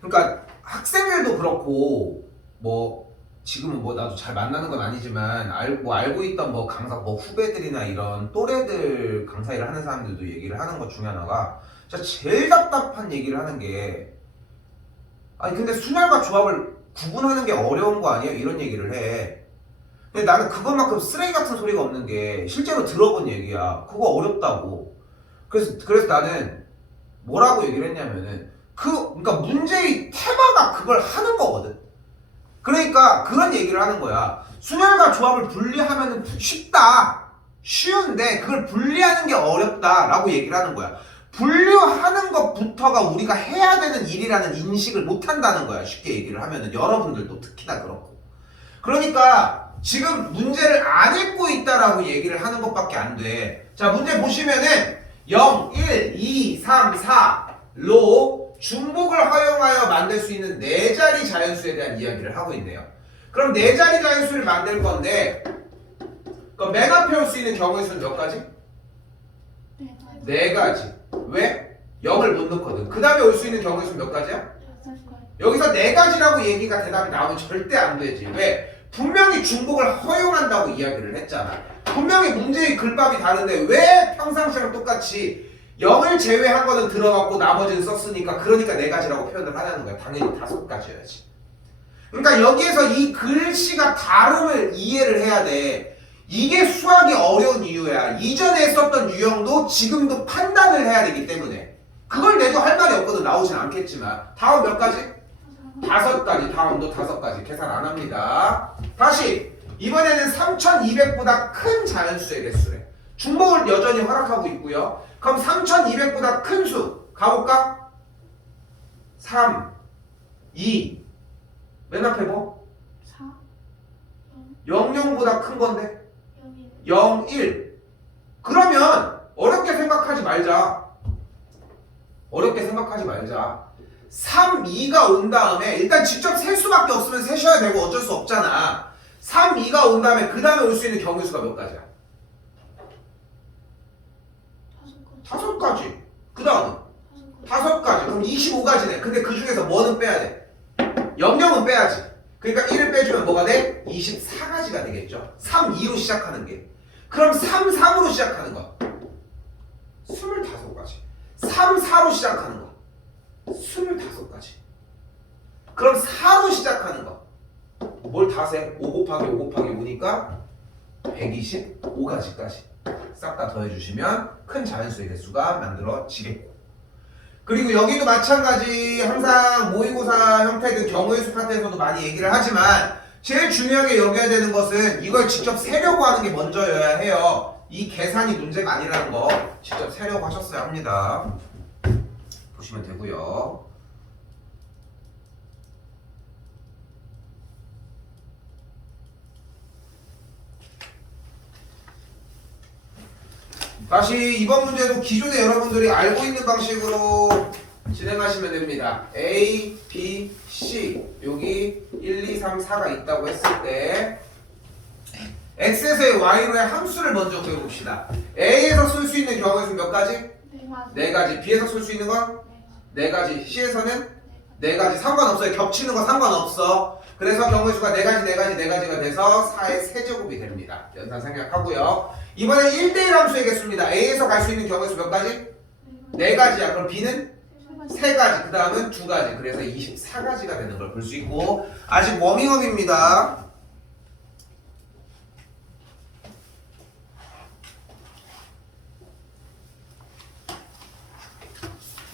그러니까 학생들도 그렇고 뭐 지금은 뭐 나도 잘 만나는 건 아니지만 알고 있던 뭐 강사 뭐 후배들이나 이런 또래들 강사 일을 하는 사람들도 얘기를 하는 것 중에 하나가 진짜 제일 답답한 얘기를 하는 게 아니 근데 순혈과 조합을 구분하는 게 어려운 거 아니에요? 이런 얘기를 해. 근데 나는 그것만큼 쓰레기 같은 소리가 없는 게 실제로 들어본 얘기야. 그거 어렵다고. 그래서 나는 뭐라고 얘기를 했냐면은 그러니까 문제의 테마가 그걸 하는 거거든. 그러니까 그런 얘기를 하는 거야. 순혈과 조합을 분리하면은 쉽다. 쉬운데 그걸 분리하는 게 어렵다라고 얘기를 하는 거야. 분류하는 것부터가 우리가 해야 되는 일이라는 인식을 못 한다는 거야. 쉽게 얘기를 하면은 여러분들도 특히나 그렇고. 그러니까 지금 문제를 안 읽고 있다라고 얘기를 하는 것밖에 안 돼. 자, 문제 보시면은 0, 1, 2, 3, 4로 중복을 허용하여 만들 수 있는 4자리 자연수에 대한 이야기를 하고 있네요. 그럼 4자리 자연수를 만들 건데 그럼 맨 앞에 올 수 있는 경우의 수는 몇 가지? 4가지. 왜? 0을 못 넣거든. 그 다음에 올 수 있는 경우의 수는 몇 가지야? 여기서 4가지라고 얘기가 대답이 나오면 절대 안 되지. 왜? 분명히 중복을 허용한다고 이야기를 했잖아. 분명히 문제의 글밥이 다른데 왜 평상시랑 똑같이 0을 제외한 거는 들어갔고 나머지는 썼으니까 그러니까 4가지라고 표현을 하냐는 거야. 당연히 5가지여야지. 그러니까 여기에서 이 글씨가 다름을 이해를 해야 돼. 이게 수학이 어려운 이유야. 이전에 썼던 유형도 지금도 판단을 해야 되기 때문에. 그걸 내도 할 말이 없거든. 나오진 않겠지만. 다음 몇 가지? 5가지. 다음도 5가지. 계산 안 합니다. 다시 이번에는 3200보다 큰 자연수의 개수래. 중복을 여전히 허락하고 있고요. 그럼 3200보다 큰 수 가볼까? 3, 2 맨 앞에 뭐? 4 00보다 큰 건데 0, 1 그러면 어렵게 생각하지 말자. 3, 2가 온 다음에 일단 직접 셀 수밖에 없으면 세셔야 되고 어쩔 수 없잖아. 3, 2가 온 다음에 그 다음에 올 수 있는 경우 수가 몇 가지야? 5가지. 그 다음은 5가지. 그럼 25가지네. 근데 그 중에서 뭐는 빼야 돼? 00은 빼야지. 그러니까 1을 빼주면 뭐가 돼? 24가지가 되겠죠. 3, 2로 시작하는 게. 그럼 3, 3으로 시작하는 거 25가지. 3, 4로 시작하는 거 25가지. 그럼 4로 시작하는 거 뭘 다 세? 5 곱하기 5 곱하기 5니까 125가지까지 싹 다 더해주시면 큰 자연수의 개수가 만들어지겠고, 그리고 여기도 마찬가지 항상 모의고사 형태든 경우의 수 파트에서도 많이 얘기를 하지만 제일 중요하게 여겨야 되는 것은 이걸 직접 세려고 하는 게 먼저여야 해요. 이 계산이 문제가 아니라는 거 직접 세려고 하셨어야 합니다. 보시면 되고요. 다시 이번 문제도 기존에 여러분들이 알고 있는 방식으로 진행하시면 됩니다. A, B, C 여기 1, 2, 3, 4가 있다고 했을 때 X에서의 Y로의 함수를 먼저 구해봅시다. A에서 쓸 수 있는 경우의 수 몇 가지? 4가지. B에서 쓸 수 있는 건? 4가지. C에서는? 4가지. 상관없어요. 겹치는 거 상관없어. 그래서 경우의 수가 4가지가 돼서 4의 세제곱이 됩니다. 연산 생략하고요. 이번엔 1대1 함수의 개수입니다. A에서 갈 수 있는 경우의 수 몇 가지? 4가지야. 그럼 B는? 3가지. 그 다음은 2가지. 그래서 24가지가 되는 걸 볼 수 있고, 아직 워밍업입니다.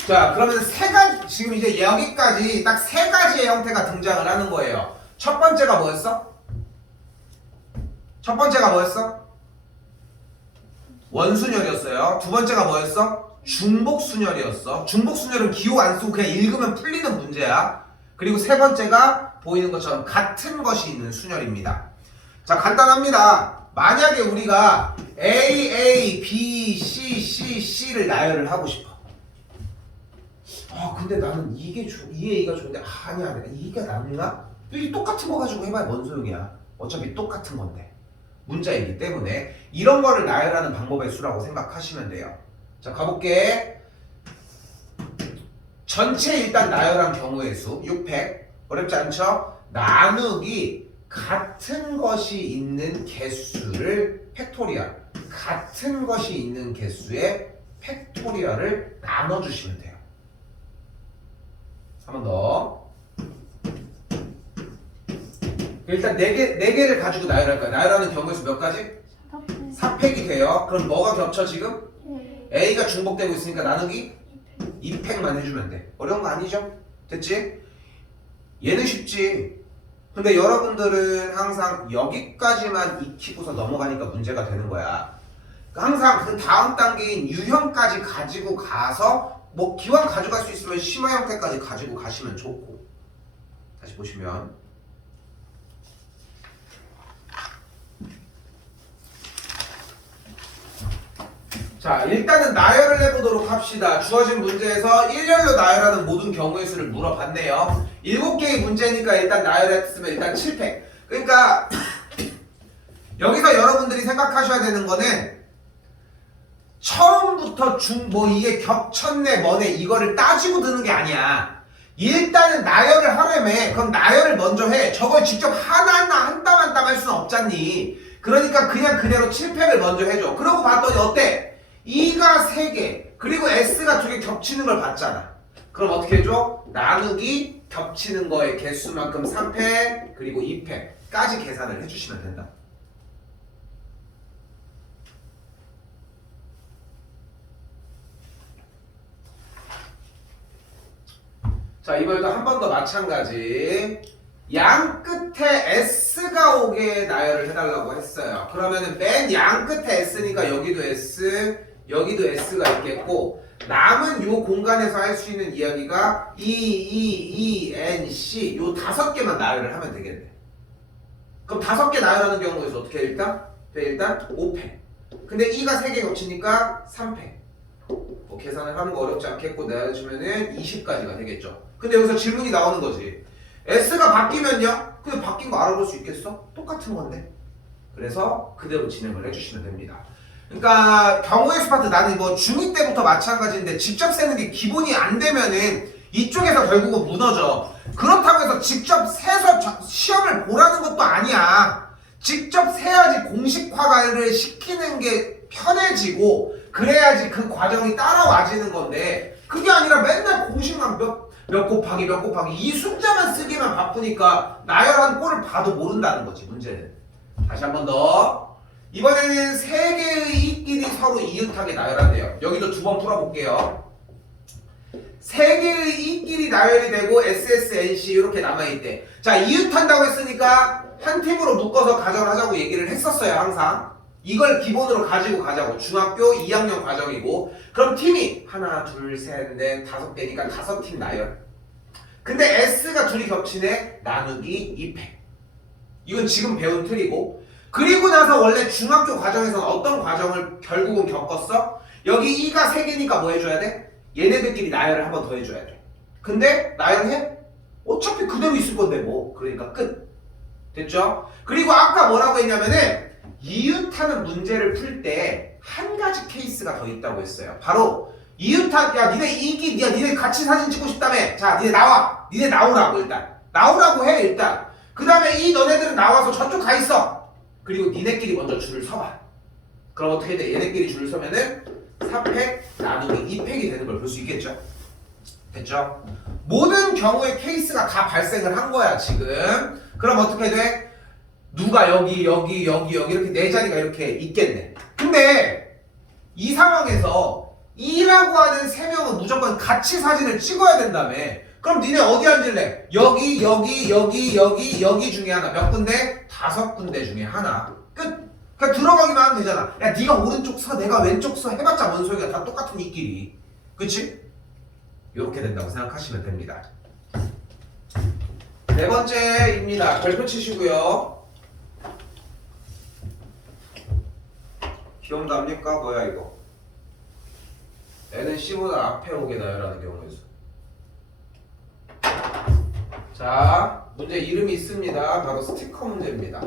자, 그러면 3가지, 지금 이제 여기까지 딱 3가지의 형태가 등장을 하는 거예요. 첫 번째가 뭐였어? 원순열이었어요. 두 번째가 뭐였어? 중복순열이었어. 중복순열은 기호 안 쓰고 그냥 읽으면 풀리는 문제야. 그리고 세 번째가 보이는 것처럼 같은 것이 있는 순열입니다. 자, 간단합니다. 만약에 우리가 A, B, C, C를 나열을 하고 싶어. 근데 나는 이게 이게 A가 좋은데 아니야 이게 낫나? 이게 똑같은 거 가지고 해봐야 뭔 소용이야. 어차피 똑같은 건데 문자이기 때문에 이런 거를 나열하는 방법의 수라고 생각하시면 돼요. 자 가볼게. 전체 일단 나열한 경우의 수 600 어렵지 않죠? 나누기 같은 것이 있는 개수를 팩토리얼 같은 것이 있는 개수의 팩토리얼을 나눠주시면 돼요. 한 번 더. 일단 4개를 가지고 나열할 거야. 나열하는 경우의 수 몇 가지? 4팩이 돼요. 그럼 뭐가 겹쳐 지금? A가 중복되고 있으니까 나누기 2팩만 해주면 돼. 어려운 거 아니죠? 됐지? 얘는 쉽지. 근데 여러분들은 항상 여기까지만 익히고서 넘어가니까 문제가 되는 거야. 항상 그 다음 단계인 유형까지 가지고 가서 뭐 기왕 가져갈 수 있으면 심화 형태까지 가지고 가시면 좋고. 다시 보시면 자 일단은 나열을 해보도록 합시다. 주어진 문제에서 일렬로 나열하는 모든 경우의 수를 물어봤네요. 7개의 문제니까 일단 나열했으면 일단 7팩. 그러니까 여기서 여러분들이 생각하셔야 되는 거는 처음부터 뭐 이게 겹쳤네 뭐네 이거를 따지고 드는 게 아니야. 일단은 나열을 하려면 그럼 나열을 먼저 해. 저걸 직접 하나하나 한 땀 한 땀 할 수는 없잖니. 그러니까 그냥 그대로 7팩을 먼저 해줘. 그러고 봤더니 어때? E가 3개 그리고 S가 2개 겹치는 걸 봤잖아. 그럼 어떻게 해줘? 나누기 겹치는 거의 개수만큼 3팩 그리고 2팩까지 계산을 해주시면 된다. 자 이번에도 한 번 더 마찬가지. 양 끝에 S가 오게 나열을 해달라고 했어요. 그러면은 맨 양 끝에 S니까 여기도 S 여기도 S가 있겠고 남은 요 공간에서 할 수 있는 이야기가 E, N, C 요 5개만 나열을 하면 되겠네. 그럼 5개 나열하는 경우에서 어떻게 해 일단? 일단 5팩. 근데 E가 3개 겹치니까 3팩. 뭐 계산을 하는 거 어렵지 않겠고 내주면은 20까지가 되겠죠. 근데 여기서 질문이 나오는 거지. S가 바뀌면요? 근데 바뀐 거 알아볼 수 있겠어? 똑같은 건데. 그래서 그대로 진행을 해주시면 됩니다. 그러니까 경우의 수 파트 나는 뭐 중2 때부터 마찬가지인데 직접 세는 게 기본이 안 되면은 이쪽에서 결국은 무너져. 그렇다고 해서 직접 세서 시험을 보라는 것도 아니야. 직접 세야지 공식화를 시키는 게 편해지고 그래야지 그 과정이 따라와지는 건데 그게 아니라 맨날 공식만 몇 곱하기 몇 곱하기 이 숫자만 쓰기만 바쁘니까 나열한 꼴을 봐도 모른다는 거지 문제는. 다시 한 번 더. 이번에는 3개의 이끼리 서로 이웃하게 나열한대요. 여기도 2번 풀어볼게요. 3개의 이끼리 나열이 되고 SSNC 이렇게 남아있대. 자 이웃한다고 했으니까 한 팀으로 묶어서 가정을 하자고 얘기를 했었어요. 항상 이걸 기본으로 가지고 가자고. 중학교 2학년 과정이고 그럼 팀이 하나 둘 셋 넷 5개니까 5팀 나열. 근데 S가 둘이 겹치네. 나누기 2팩. 이건 지금 배운 틀이고 그리고 나서 원래 중학교 과정에서는 어떤 과정을 결국은 겪었어? 여기 E가 3개니까 뭐 해줘야 돼? 얘네들끼리 나열을 한 번 더 해줘야 돼. 근데 나열해? 어차피 그대로 있을 건데 뭐. 그러니까 끝. 됐죠? 그리고 아까 뭐라고 했냐면은 이웃하는 문제를 풀 때 한 가지 케이스가 더 있다고 했어요. 바로 이웃한 야 니네 같이 사진 찍고 싶다며. 자 니네 나와. 니네 나오라고 일단. 나오라고 해 일단. 그 다음에 이 너네들은 나와서 저쪽 가 있어. 그리고 니네끼리 먼저 줄을 서봐. 그럼 어떻게 돼? 얘네끼리 줄을 서면은 4팩 나누기 2팩이 되는 걸 볼 수 있겠죠? 됐죠? 모든 경우의 케이스가 다 발생을 한 거야 지금. 그럼 어떻게 돼? 누가 여기 이렇게 네 자리가 이렇게 있겠네. 근데 이 상황에서 E라고 하는 3명은 무조건 같이 사진을 찍어야 된다며. 그럼 니네 어디 앉을래? 여기 중에 하나. 몇 군데? 5군데 중에 하나. 끝. 그냥 들어가기만 하면 되잖아. 야 네가 오른쪽 서 내가 왼쪽 서 해봤자 뭔 소리가 다 똑같은 이끼리. 그치? 이렇게 된다고 생각하시면 됩니다. 4번째입니다. 별표 치시고요. 기억납니까? 뭐야 이거? N은 C보다 앞에 오게 나열하는 경우에서 자, 문제 이름이 있습니다. 바로 스티커 문제입니다.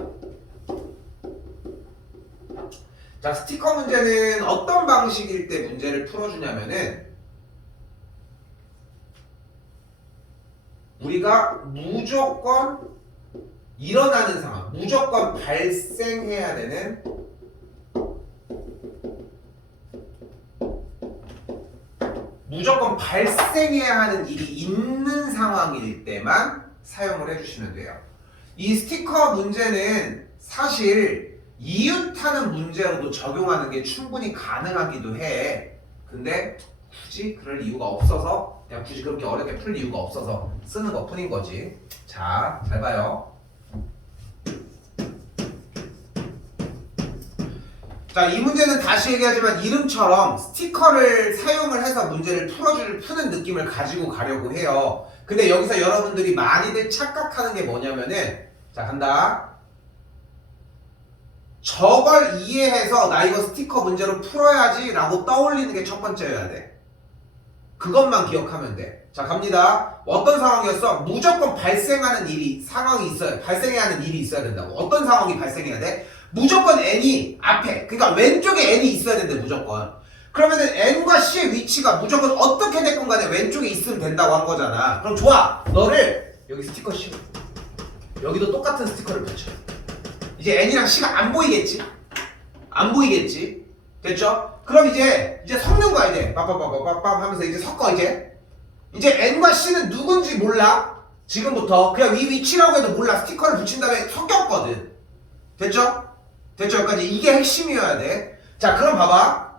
자, 스티커 문제는 어떤 방식일 때 문제를 풀어주냐면은 우리가 무조건 일어나는 상황, 무조건 발생해야 되는 무조건 발생해야 하는 일이 있는 상황일 때만 사용을 해주시면 돼요. 이 스티커 문제는 사실 이웃하는 문제로도 적용하는 게 충분히 가능하기도 해. 근데 굳이 그럴 이유가 없어서, 그냥 굳이 그렇게 어렵게 풀 이유가 없어서 쓰는 것 뿐인 거지. 자, 잘 봐요. 자, 이 문제는 다시 얘기하지만 이름처럼 스티커를 사용을 해서 문제를 푸는 느낌을 가지고 가려고 해요. 근데 여기서 여러분들이 많이들 착각하는 게 뭐냐면은, 자, 간다. 저걸 이해해서 나 이거 스티커 문제로 풀어야지 라고 떠올리는 게 첫 번째여야 돼. 그것만 기억하면 돼. 자, 갑니다. 어떤 상황이었어? 무조건 발생하는 일이, 상황이 있어요. 발생해야 하는 일이 있어야 된다고. 어떤 상황이 발생해야 돼? 무조건 n이 앞에, 그러니까 왼쪽에 n이 있어야 된대, 무조건. 그러면은 n과 c의 위치가 무조건 어떻게 됐건 간에 왼쪽에 있으면 된다고 한 거잖아. 그럼 좋아. 너를 여기 스티커 씌워. 여기도 똑같은 스티커를 붙여. 이제 n이랑 c가 안 보이겠지? 안 보이겠지? 됐죠? 그럼 이제 섞는 거야, 이제. 빠빠빠빠빰 하면서 이제 섞어, 이제. 이제 n과 c는 누군지 몰라. 지금부터. 그냥 이 위치라고 해도 몰라. 스티커를 붙인 다음에 섞였거든. 됐죠? 됐죠? 여기까지. 이게 핵심이어야 돼. 자, 그럼 봐봐.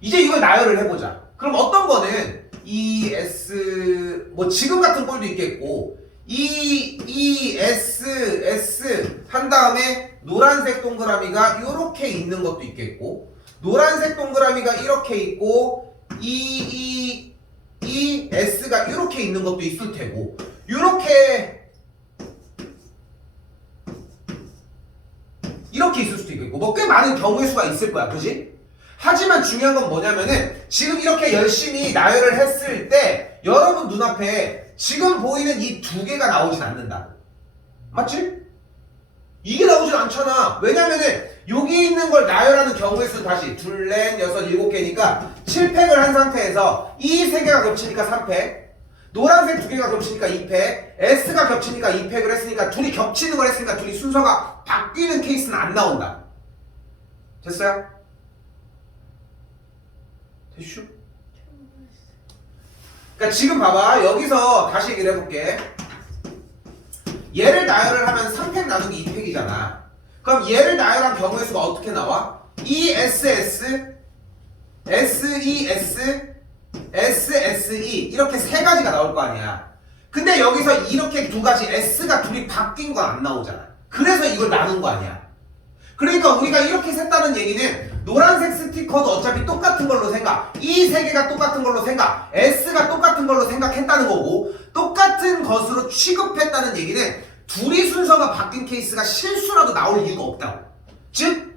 이제 이걸 나열을 해보자. 그럼 어떤 거는 S, 뭐 지금 같은 꼴도 있겠고, S 한 다음에 노란색 동그라미가 이렇게 있는 것도 있겠고, 노란색 동그라미가 이렇게 있고, S가 이렇게 있는 것도 있을 테고, 이렇게 있을 수도 있겠고, 뭐 꽤 많은 경우의 수가 있을 거야, 그지? 하지만 중요한 건 뭐냐면은 지금 이렇게 열심히 나열을 했을 때 여러분 눈앞에 지금 보이는 이 두 개가 나오진 않는다. 맞지? 이게 나오진 않잖아. 왜냐면은 여기 있는 걸 나열하는 경우의 수 다시 둘, 넷, 여섯, 일곱 개니까 7팩을 한 상태에서 이 세 개가 겹치니까 3팩, 노란색 두 개가 겹치니까 2팩, S가 겹치니까 2팩을 했으니까 둘이 겹치는 걸 했으니까 둘이 순서가 바뀌는 케이스는 안 나온다. 됐어요? 됐슈? 그러니까 지금 봐봐. 여기서 다시 얘기를 해볼게. 얘를 나열을 하면 3팩 나누기 2팩이잖아. 그럼 얘를 나열한 경우의 수가 어떻게 나와? ESS, SES, SSE 이렇게 세 가지가 나올 거 아니야. 근데 여기서 이렇게 두 가지 S가 둘이 바뀐 건 안 나오잖아. 그래서 이걸 나눈 거 아니야. 그러니까 우리가 이렇게 셌다는 얘기는 노란색 스티커도 어차피 똑같은 걸로 생각, 이 세 개가 똑같은 걸로 생각, S가 똑같은 걸로 생각했다는 거고, 똑같은 것으로 취급했다는 얘기는 둘이 순서가 바뀐 케이스가 실수라도 나올 이유가 없다고. 즉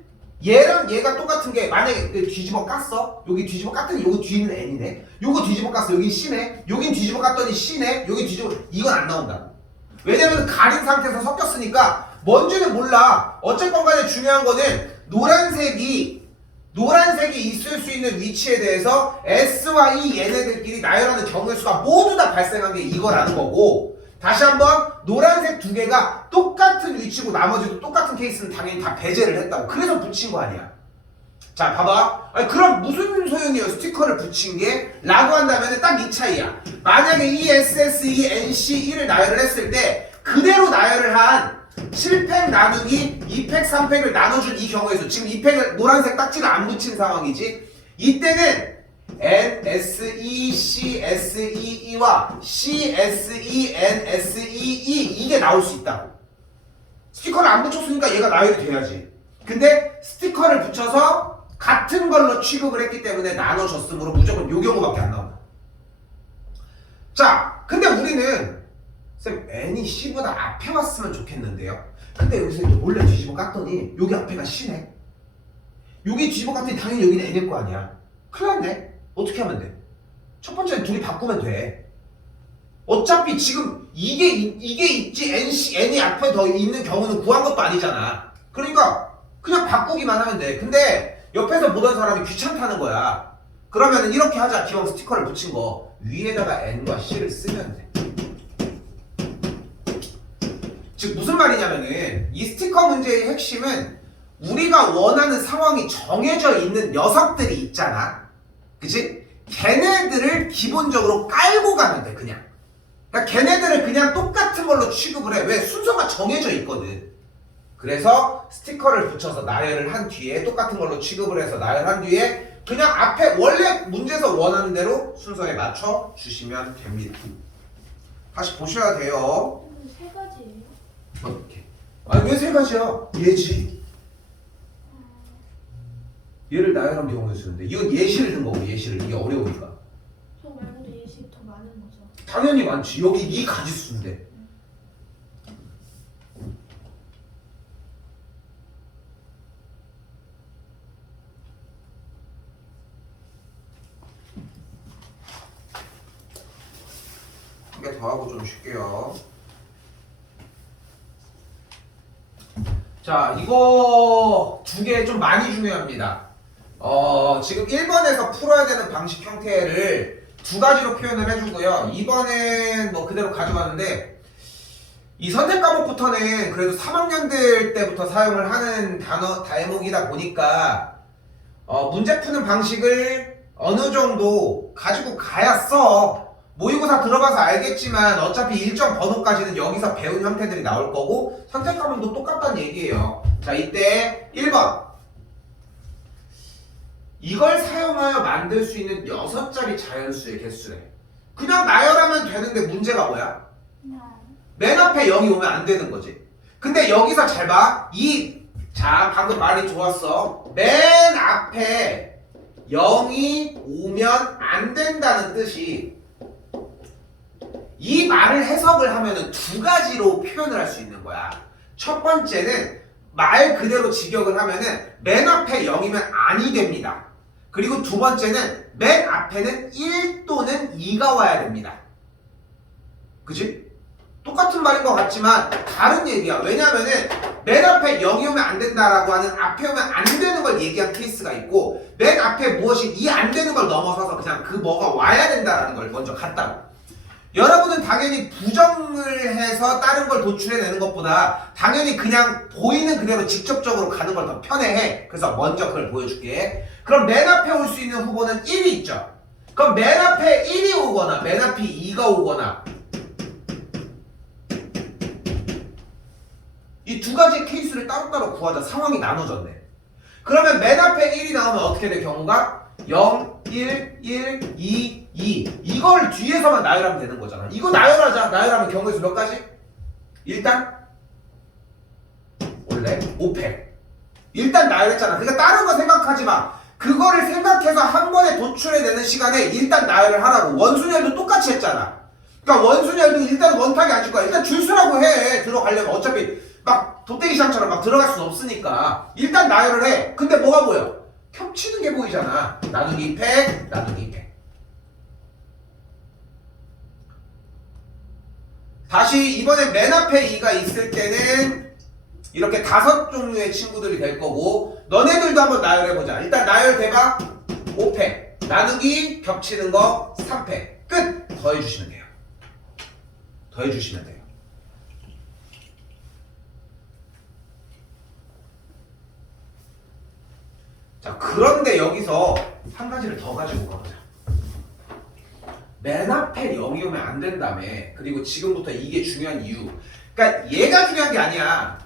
얘랑 얘가 똑같은 게 만약에 뒤집어 깠어? 여기 뒤집어 깠더니 요거 뒤는 N이네, 요거 뒤집어 깠어 여긴 C네, 여긴 뒤집어 깠더니 C네, 여기 뒤집어, 이건 안 나온다고. 왜냐면 가린 상태에서 섞였으니까 뭔지는 몰라. 어쨌건 간에 중요한 거는 노란색이 있을 수 있는 위치에 대해서 S와 이 얘네들끼리 나열하는 경우의 수가 모두 다 발생한 게 이거라는 거고, 다시 한번 노란색 두 개가 똑같은 위치고 나머지도 똑같은 케이스는 당연히 다 배제를 했다고. 그래서 붙인 거 아니야. 자, 봐봐. 아니, 그럼 무슨 소용이에요 스티커를 붙인 게? 라고 한다면 딱 이 차이야. 만약에 ESS, ENC1을 나열을 했을 때 그대로 나열을 한 7팩 나누기 2팩, 3팩을 나눠준 이 경우에서 지금 2팩을 노란색 딱지를 안 붙인 상황이지. 이때는 NSE, CSEE와 CSE, NSEE 이게 나올 수 있다. 스티커를 안 붙였으니까 얘가 나열이 돼야지. 근데 스티커를 붙여서 같은 걸로 취급을 했기 때문에 나눠줬으므로 무조건 요 경우밖에 안 나온다. 자, 근데 우리는 쌤 N이 C보다 앞에 왔으면 좋겠는데요. 근데 여기서 이제 몰래 뒤집어 깠더니 여기 앞에가 C네. 여기 뒤집어 깠더니 당연히 여기는 N일 거 아니야. 큰일 났네. 어떻게 하면 돼? 첫 번째는 둘이 바꾸면 돼. 어차피 지금 이게 있지 n이 앞에 더 있는 경우는 구한 것도 아니잖아. 그러니까 그냥 바꾸기만 하면 돼. 근데 옆에서 보던 사람이 귀찮다는 거야. 그러면은 이렇게 하자. 기왕 스티커를 붙인 거 위에다가 n과 c를 쓰면 돼. 즉 무슨 말이냐면은 이 스티커 문제의 핵심은 우리가 원하는 상황이 정해져 있는 녀석들이 있잖아. 그치? 걔네들을 기본적으로 깔고 가면 돼. 그냥. 그러니까 걔네들을 그냥 똑같은 걸로 취급을 해. 왜? 순서가 정해져 있거든. 그래서 스티커를 붙여서 나열을 한 뒤에 똑같은 걸로 취급을 해서 나열한 뒤에 그냥 앞에 원래 문제에서 원하는 대로 순서에 맞춰 주시면 됩니다. 다시 보셔야 돼요. 세 가지예요? 어떻게? 아니 왜 세 가지야? 예지. 얘를 나열한 경우에 쓰는데 이건 예시를 든 거고 예시를. 이게 어려우니까. 저 말고도 예시가 더 많은 거죠? 당연히 많지. 여기 이 가지수인데. 한 개 더 하고 좀 쉴게요. 자, 이거 두 개 좀 많이 중요합니다. 지금 1번에서 풀어야 되는 방식 형태를 두 가지로 표현을 해주고요. 2번은 뭐 그대로 가져가는데 이 선택 과목부터는 그래도 3학년들 때부터 사용을 하는 대목이다 보니까 문제 푸는 방식을 어느 정도 가지고 가야 써. 모의고사 들어가서 알겠지만 어차피 일정 번호까지는 여기서 배운 형태들이 나올 거고 선택 과목도 똑같다는 얘기예요. 자, 이때 1번 이걸 사용하여 만들 수 있는 6자리 자연수의 개수래. 그냥 나열하면 되는데 문제가 뭐야? 맨 앞에 0이 오면 안 되는 거지. 근데 여기서 잘 봐. 자, 방금 말이 좋았어. 맨 앞에 0이 오면 안 된다는 뜻이 이 말을 해석을 하면은 두 가지로 표현을 할 수 있는 거야. 첫 번째는 말 그대로 직역을 하면은 맨 앞에 0이면 아니 됩니다. 그리고 두 번째는 맨 앞에는 1 또는 2가 와야 됩니다. 그치? 똑같은 말인 것 같지만 다른 얘기야. 왜냐면은 맨 앞에 0이 오면 안 된다라고 하는 앞에 오면 안 되는 걸 얘기한 케이스가 있고 맨 앞에 무엇이 이 안 되는 걸 넘어서서 그냥 그 뭐가 와야 된다라는 걸 먼저 갔다고. 여러분은 당연히 부정을 해서 다른 걸 도출해내는 것보다 당연히 그냥 보이는 그대로 직접적으로 가는 걸 더 편해해. 그래서 먼저 그걸 보여줄게. 그럼 맨 앞에 올 수 있는 후보는 1이 있죠. 그럼 맨 앞에 1이 오거나 맨 앞에 2가 오거나 이 두 가지 케이스를 따로따로 구하자. 상황이 나눠졌네. 그러면 맨 앞에 1이 나오면 어떻게 될 경우가? 0, 1, 1, 2, 2 이걸 뒤에서만 나열하면 되는 거잖아. 이거 나열하자. 나열하면 경우의 수 몇 가지? 일단 원래 5패 일단 나열했잖아. 그러니까 다른 거 생각하지 마. 그거를 생각해서 한 번에 도출해내는 시간에 일단 나열을 하라고. 원순열도 똑같이 했잖아. 그러니까 원순열도 일단 원탁이 안 줄 거야. 일단 줄수라고 해. 들어가려면 어차피 막 돗대기 시장처럼 막 들어갈 수는 없으니까 일단 나열을 해. 근데 뭐가 보여? 겹치는 게 보이잖아. 나누기 2패, 나누기 2패. 다시 이번에 맨 앞에 2가 있을 때는 이렇게 5종류의 친구들이 될 거고 너네들도 한번 나열해보자. 일단 나열돼봐. 5패 나누기 겹치는 거 3패 끝. 더해주시면 돼요. 더해주시면 돼요. 자, 그런데 여기서 한 가지를 더 가지고 가보자. 맨 앞에 0이 오면 안 된다며. 그리고 지금부터 이게 중요한 이유. 그러니까 얘가 중요한 게 아니야.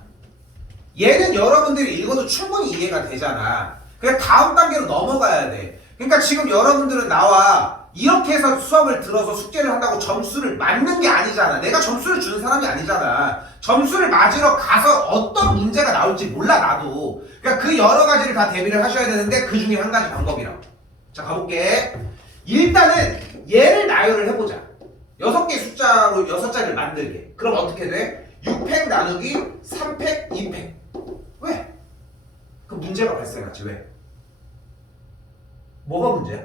얘는 여러분들이 읽어도 충분히 이해가 되잖아. 그냥 다음 단계로 넘어가야 돼. 그러니까 지금 여러분들은 나와 이렇게 해서 수업을 들어서 숙제를 한다고 점수를 맞는 게 아니잖아. 내가 점수를 주는 사람이 아니잖아. 점수를 맞으러 가서 어떤 문제가 나올지 몰라 나도. 그러니까 그 여러 가지를 다 대비를 하셔야 되는데 그 중에 한 가지 방법이라고. 자, 가볼게. 일단은 얘를 나열을 해보자. 6개 숫자로 6자리를 만들게. 그럼 어떻게 돼? 6팩 나누기 3팩 2팩. 왜? 그 문제가 발생하지. 왜? 뭐가 문제야?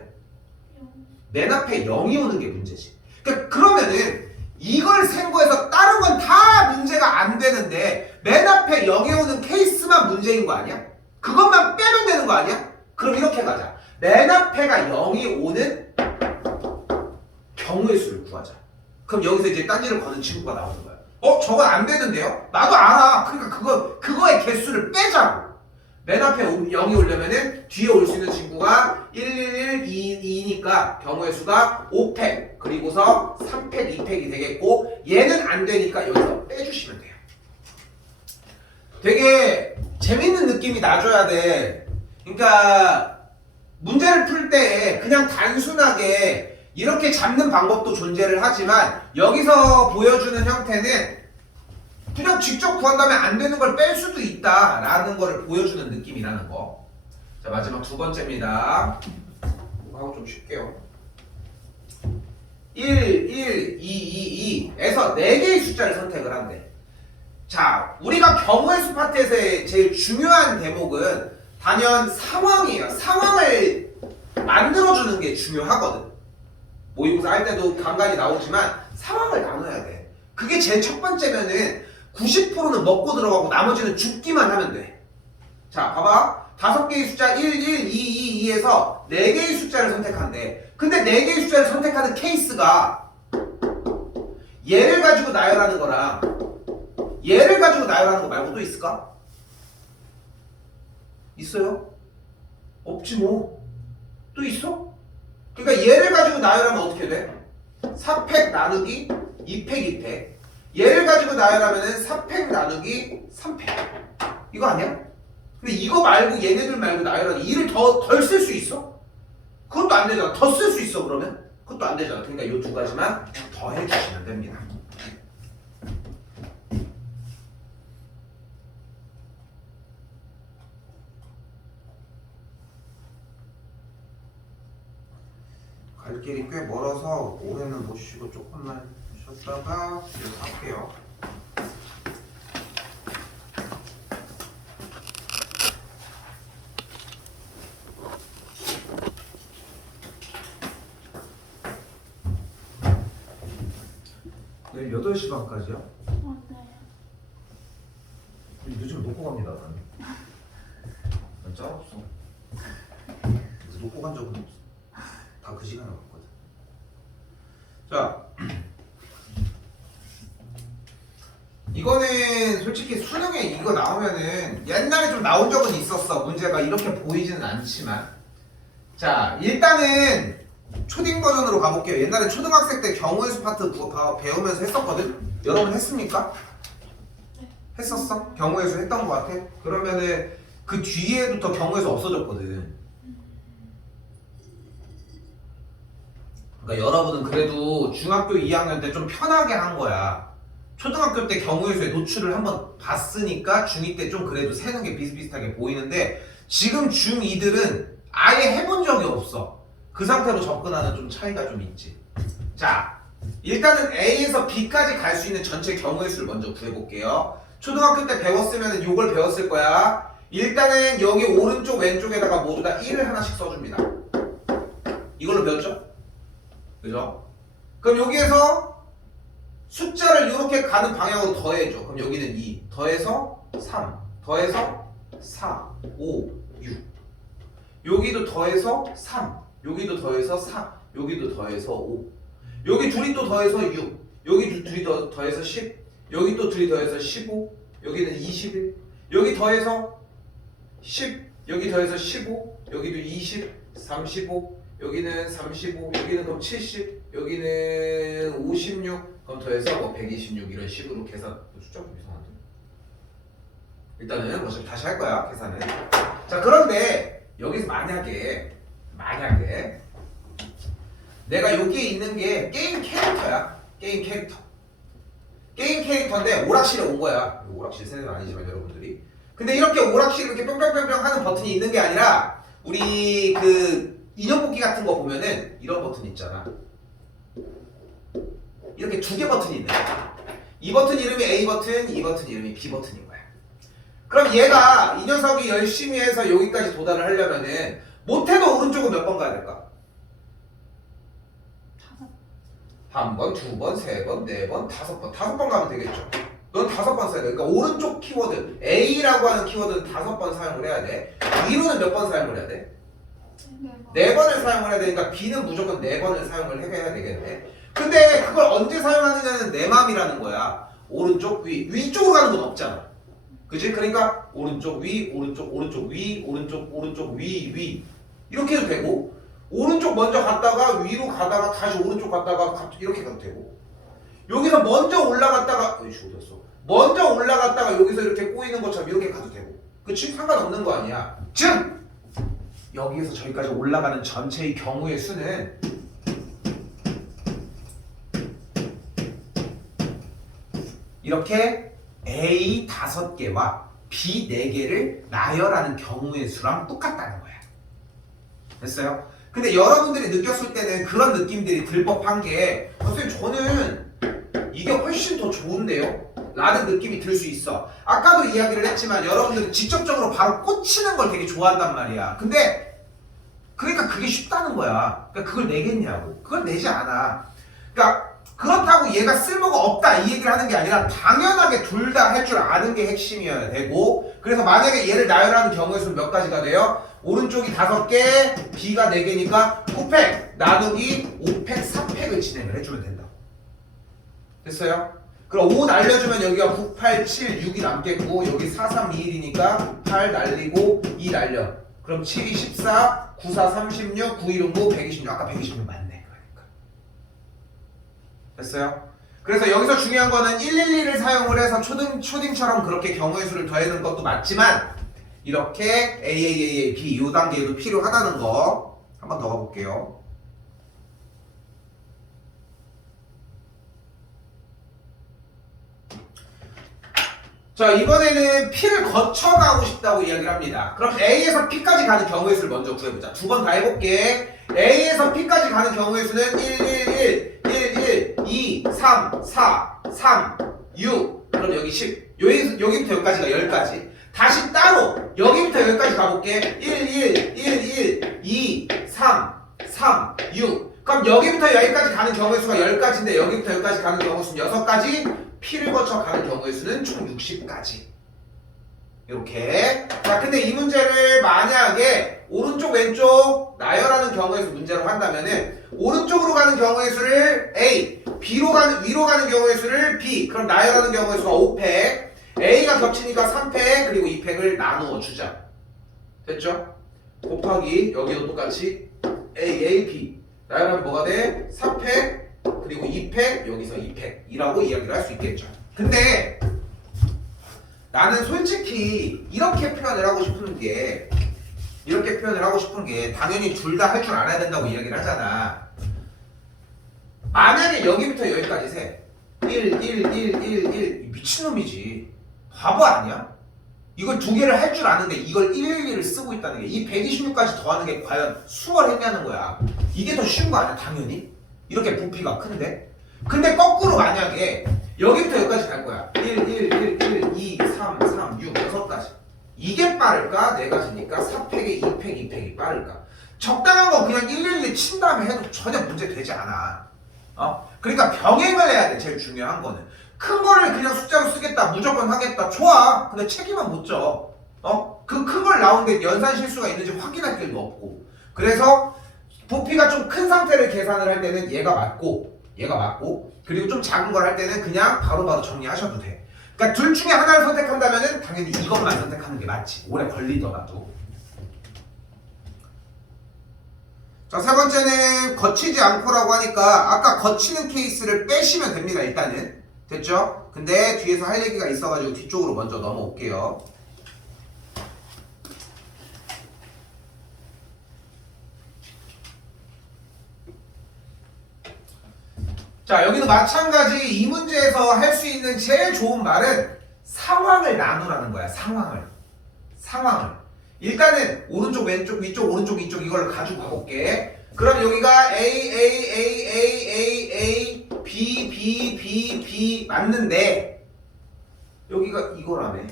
맨 앞에 0이 오는 게 문제지. 그러니까 그러면은 이걸 생고해서 다른 건 다 문제가 안 되는데 맨 앞에 0이 오는 케이스만 문제인 거 아니야? 그것만 빼면 되는 거 아니야? 그럼 이렇게 가자. 맨 앞에가 0이 오는 경우의 수를 구하자. 그럼 여기서 이제 딴지를 거는 친구가 나오는 거야. 저건 안 되는데요? 나도 알아. 그러니까 그거의 개수를 빼자고. 맨 앞에 0이 오려면은 뒤에 올 수 있는 친구가 1, 2니까 경우의 수가 5팩 그리고서 3팩, 2팩이 되겠고 얘는 안 되니까 여기서 빼주시면 돼요. 되게 재밌는 느낌이 나줘야 돼. 그러니까 문제를 풀 때 그냥 단순하게 이렇게 잡는 방법도 존재를 하지만 여기서 보여주는 형태는 그냥 직접 구한 다음에 안 되는 걸 뺄 수도 있다라는 거를 보여주는 느낌이라는 거. 자, 마지막 두 번째입니다. 하고 좀 쉴게요. 1, 1, 2, 2에서 4개의 숫자를 선택을 한대. 자, 우리가 경우의 수 파트에서의 제일 중요한 대목은 단연 상황이에요. 상황을 만들어주는 게 중요하거든. 모의고사 할 때도 간간히 나오지만 상황을 나눠야 돼. 그게 제일 첫 번째면은 90%는 먹고 들어가고 나머지는 죽기만 하면 돼. 자, 봐봐. 5개의 숫자 1, 1, 2, 2, 2에서 4개의 숫자를 선택한대. 근데 4개의 숫자를 선택하는 케이스가 얘를 가지고 나열하는 거랑 얘를 가지고 나열하는 거 말고 또 있을까? 있어요? 없지 뭐. 또 있어? 그러니까 얘를 가지고 나열하면 어떻게 돼? 4팩 나누기 2팩 2팩. 얘를 가지고 나열하면은 4팩 나누기 3팩. 이거 아니야? 근데 이거 말고 얘네들 말고 나열하기 2를 덜 쓸 수 있어? 그것도 안 되잖아. 더 쓸 수 있어 그러면? 그것도 안 되잖아. 그러니까 이 두 가지만 더 해주시면 됩니다. 갈 길이 꽤 멀어서 올해는 못 쉬고 조금만 쉬었다가 이렇게 할게요. 내일 8시 반까지요? 맞아요. 요즘 놓고 갑니다 나는. 난 짤 없어. 놓고 간 적은 없어. 다 그 시간에 왔거든. 자, 이거는 솔직히 수능에 이거 나오면은 옛날에 좀 나온 적은 있었어. 문제가 이렇게 보이지는 않지만. 자, 일단은 초딩 버전으로 가볼게요. 옛날에 초등학생 때 경우의 수 파트 그거 배우면서 했었거든? 여러분 했습니까? 했었어? 경우의 수 했던 것 같아? 그러면은 그 뒤에부터 경우의 수 없어졌거든. 그러니까 여러분은 그래도 중학교 2학년 때 좀 편하게 한 거야. 초등학교 때 경우의 수에 노출을 한번 봤으니까 중2 때 좀 그래도 세는 게 비슷비슷하게 보이는데 지금 중2들은 아예 해본 적이 없어. 그 상태로 접근하는 좀 차이가 좀 있지. 자, 일단은 A에서 B까지 갈 수 있는 전체 경우의 수를 먼저 구해볼게요. 초등학교 때 배웠으면 요걸 배웠을 거야. 일단은 여기 오른쪽 왼쪽에다가 모두 다 1을 하나씩 써줍니다. 이걸로 배웠죠? 그죠? 그럼 여기에서 숫자를 이렇게 가는 방향으로 더해줘. 그럼 여기는 2 더해서 3 더해서 4 5 6 여기도 더해서 3 여기도 더해서 4 여기도 더해서 5 여기 둘이 또 더해서 6 여기 둘이 더해서 10 여기 또 둘이 더해서 15 여기는 21 여기 더해서 10 여기 더해서 15 여기도 20 35 여기는 35 여기는 그럼 70 여기는 56 그럼 더해서 뭐 126 이런 식으로 계산. 숫자가 좀 이상한데 일단은 뭐 다시 할 거야 계산은. 자, 그런데 여기서 만약에 내가 여기에 있는 게 게임 캐릭터야. 게임 캐릭터인데 오락실에 온 거야. 오락실 세대는 아니지만 여러분들이. 근데 이렇게 오락실 이렇게 뿅뿅뿅뿅 하는 버튼이 있는 게 아니라 우리 그 인형 뽑기 같은 거 보면은 이런 버튼 있잖아. 이렇게 2개 버튼이 있는 거야. 이 버튼 이름이 A 버튼, 이 버튼 이름이 B 버튼인 거야. 그럼 얘가 이 녀석이 열심히 해서 여기까지 도달을 하려면은 못해도 오른쪽은 몇 번 가야 될까? 한 번, 두 번, 세 번, 네 번, 다섯 번. 다섯 번 가면 되겠죠. 넌 다섯 번 써야 돼. 그러니까 오른쪽 키워드 A라고 하는 키워드는 다섯 번 사용을 해야 돼. 위로는 몇 번 사용을 해야 돼? 네 번을 사용을 해야 되니까 B는 무조건 네 번을 사용을 해야 되겠네. 근데 그걸 언제 사용하느냐는 내 마음이라는 거야. 오른쪽 위. 위쪽으로 가는 건 없잖아. 그치? 그러니까 오른쪽 위, 오른쪽, 오른쪽 위, 오른쪽, 오른쪽 위, 위. 이렇게 해도 되고 오른쪽 먼저 갔다가 위로 가다가 다시 오른쪽 갔다가 이렇게 가도 되고 여기서 먼저 올라갔다가 어이씨 어디였어? 먼저 올라갔다가 여기서 이렇게 꼬이는 것처럼 이렇게 가도 되고 그치? 상관없는 거 아니야. 즉! 여기에서 저기까지 올라가는 전체의 경우의 수는 이렇게 A 5개와 B 4개를 나열하는 경우의 수랑 똑같다는 거야. 됐어요? 근데 여러분들이 느꼈을 때는 그런 느낌들이 들 법한 게 선생님 저는 이게 훨씬 더 좋은데요? 라는 느낌이 들 수 있어. 아까도 이야기를 했지만 여러분들은 직접적으로 바로 꽂히는 걸 되게 좋아한단 말이야. 근데 그러니까 그게 쉽다는 거야. 그러니까 그걸 내겠냐고. 그걸 내지 않아. 그러니까 그렇다고 얘가 쓸모가 없다 이 얘기를 하는 게 아니라 당연하게 둘 다 할 줄 아는 게 핵심이어야 되고 그래서 만약에 얘를 나열하는 경우의 수는 몇 가지가 돼요? 오른쪽이 5개, B가 4개니까 9팩 나누기 5팩 4팩을 진행을 해주면 된다. 됐어요? 그럼 5 날려주면 여기가 9, 8, 7, 6이 남겠고 여기 4, 3, 2, 1이니까 8 날리고 2 날려. 그럼 7이 14, 9, 4, 36, 9, 1, 5, 126. 아까 126 맞네. 그러니까. 됐어요? 그래서 여기서 중요한 거는 112를 사용을 해서 초딩처럼 그렇게 경우의 수를 더해는 것도 맞지만 이렇게 A, B 이 단계에도 필요하다는 거 한번 더 가볼게요. 자 이번에는 P를 거쳐가고 싶다고 이야기를 합니다. 그럼 A에서 P까지 가는 경우의 수를 먼저 구해보자. 두 번 다 해볼게. A에서 P까지 가는 경우의 수는 1, 2, 3, 4, 3, 6 그럼 여기 10 여기부터 여기까지가 10가지 다시 따로 여기부터 여기까지 가볼게 1, 2, 3, 6 그럼 여기부터 여기까지 가는 경우의 수가 10가지인데 여기부터 여기까지 가는 경우의 수는 6가지 P를 거쳐 가는 경우의 수는 총 60가지 이렇게 자 근데 이 문제를 만약에 오른쪽 왼쪽 나열하는 경우의 수 문제로 한다면은 오른쪽으로 가는 경우의 수를 A 위로 가는 경우의 수를 B 그럼 나열하는 경우의 수가 5팩 A가 겹치니까 3팩 그리고 2팩을 나누어 주자 됐죠? 곱하기 여기도 똑같이 A, B 나열하면 뭐가 돼? 3팩 그리고 2팩 여기서 2팩이라고 이야기를 할 수 있겠죠. 근데 나는 솔직히 이렇게 표현을 하고 싶은 게 당연히 둘 다 할 줄 알아야 된다고 이야기를 하잖아. 만약에 여기부터 여기까지 세 1 미친놈이지 바보 아니야? 이걸 두 개를 할 줄 아는데 이걸 111을 쓰고 있다는 게 이 126까지 더하는 게 과연 수월했냐는 거야. 이게 더 쉬운 거 아니야 당연히? 이렇게 부피가 큰데? 근데 거꾸로 만약에 여기부터 여기까지 갈 거야 1, 2, 3, 6, 6가지 이게 빠를까? 4가지니까 4팩에 2팩, 2팩이 빠를까? 적당한 거 그냥 111 친 다음에 해도 전혀 문제 되지 않아. 그러니까 병행을 해야 돼. 제일 중요한 거는 큰 거를 그냥 숫자로 쓰겠다 무조건 하겠다 좋아. 근데 책임은 못 져. 그 큰 걸 나오는데 연산 실수가 있는지 확인할 길도 없고 그래서 부피가 좀 큰 상태를 계산을 할 때는 얘가 맞고 그리고 좀 작은 걸 할 때는 그냥 바로바로 정리하셔도 돼. 그러니까 둘 중에 하나를 선택한다면은 당연히 이것만 선택하는 게 맞지. 오래 걸리더라도. 자, 세 번째는 거치지 않고라고 하니까 아까 거치는 케이스를 빼시면 됩니다. 일단은. 됐죠? 근데 뒤에서 할 얘기가 있어가지고 뒤쪽으로 먼저 넘어올게요. 자 여기도 마찬가지 이 문제에서 할 수 있는 제일 좋은 말은 상황을 나누라는 거야. 상황을 일단은 오른쪽 왼쪽 위쪽 오른쪽 이쪽 이걸 가지고 가볼게. 그럼 여기가 A, B 맞는데 여기가 이거라며.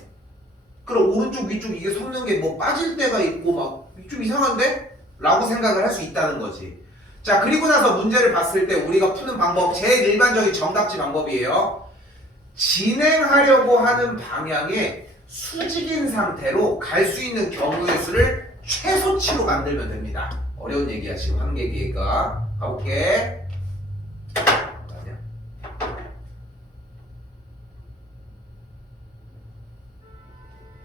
그럼 오른쪽 위쪽 이게 섞는 게 뭐 빠질 때가 있고 막 좀 이상한데? 라고 생각을 할 수 있다는 거지. 자, 그리고 나서 문제를 봤을 때 우리가 푸는 방법, 제일 일반적인 정답지 방법이에요. 진행하려고 하는 방향에 수직인 상태로 갈 수 있는 경우의 수를 최소치로 만들면 됩니다. 어려운 얘기야 지금 하는 얘기가. 가볼게. 아니야.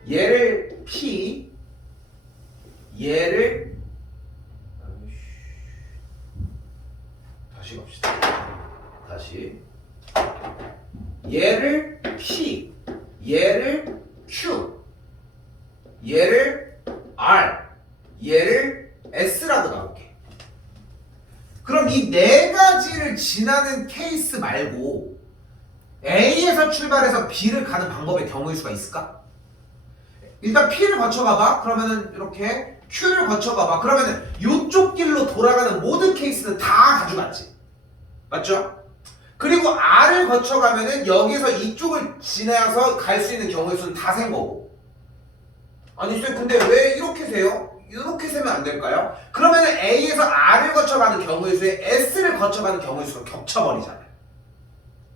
얘를 P, 얘를 다시 갑시다. 다시 얘를 P, 얘를 Q, 얘를 R, 얘를 S라고 나올게. 그럼 이 네 가지를 지나는 케이스 말고 A에서 출발해서 B를 가는 방법의 경우의 수가 있을까? 일단 P를 거쳐가봐. 그러면은 이렇게 Q를 거쳐가봐. 그러면은 이쪽 길로 돌아가는 모든 케이스는 다 가져갔지. 맞죠? 그리고 R을 거쳐가면은 여기서 이쪽을 지나서 갈 수 있는 경우의 수는 다 센 거고. 아니 쌤 근데 왜 이렇게 세요? 이렇게 세면 안 될까요? 그러면은 A에서 R을 거쳐가는 경우의 수에 S를 거쳐가는 경우의 수가 겹쳐버리잖아요.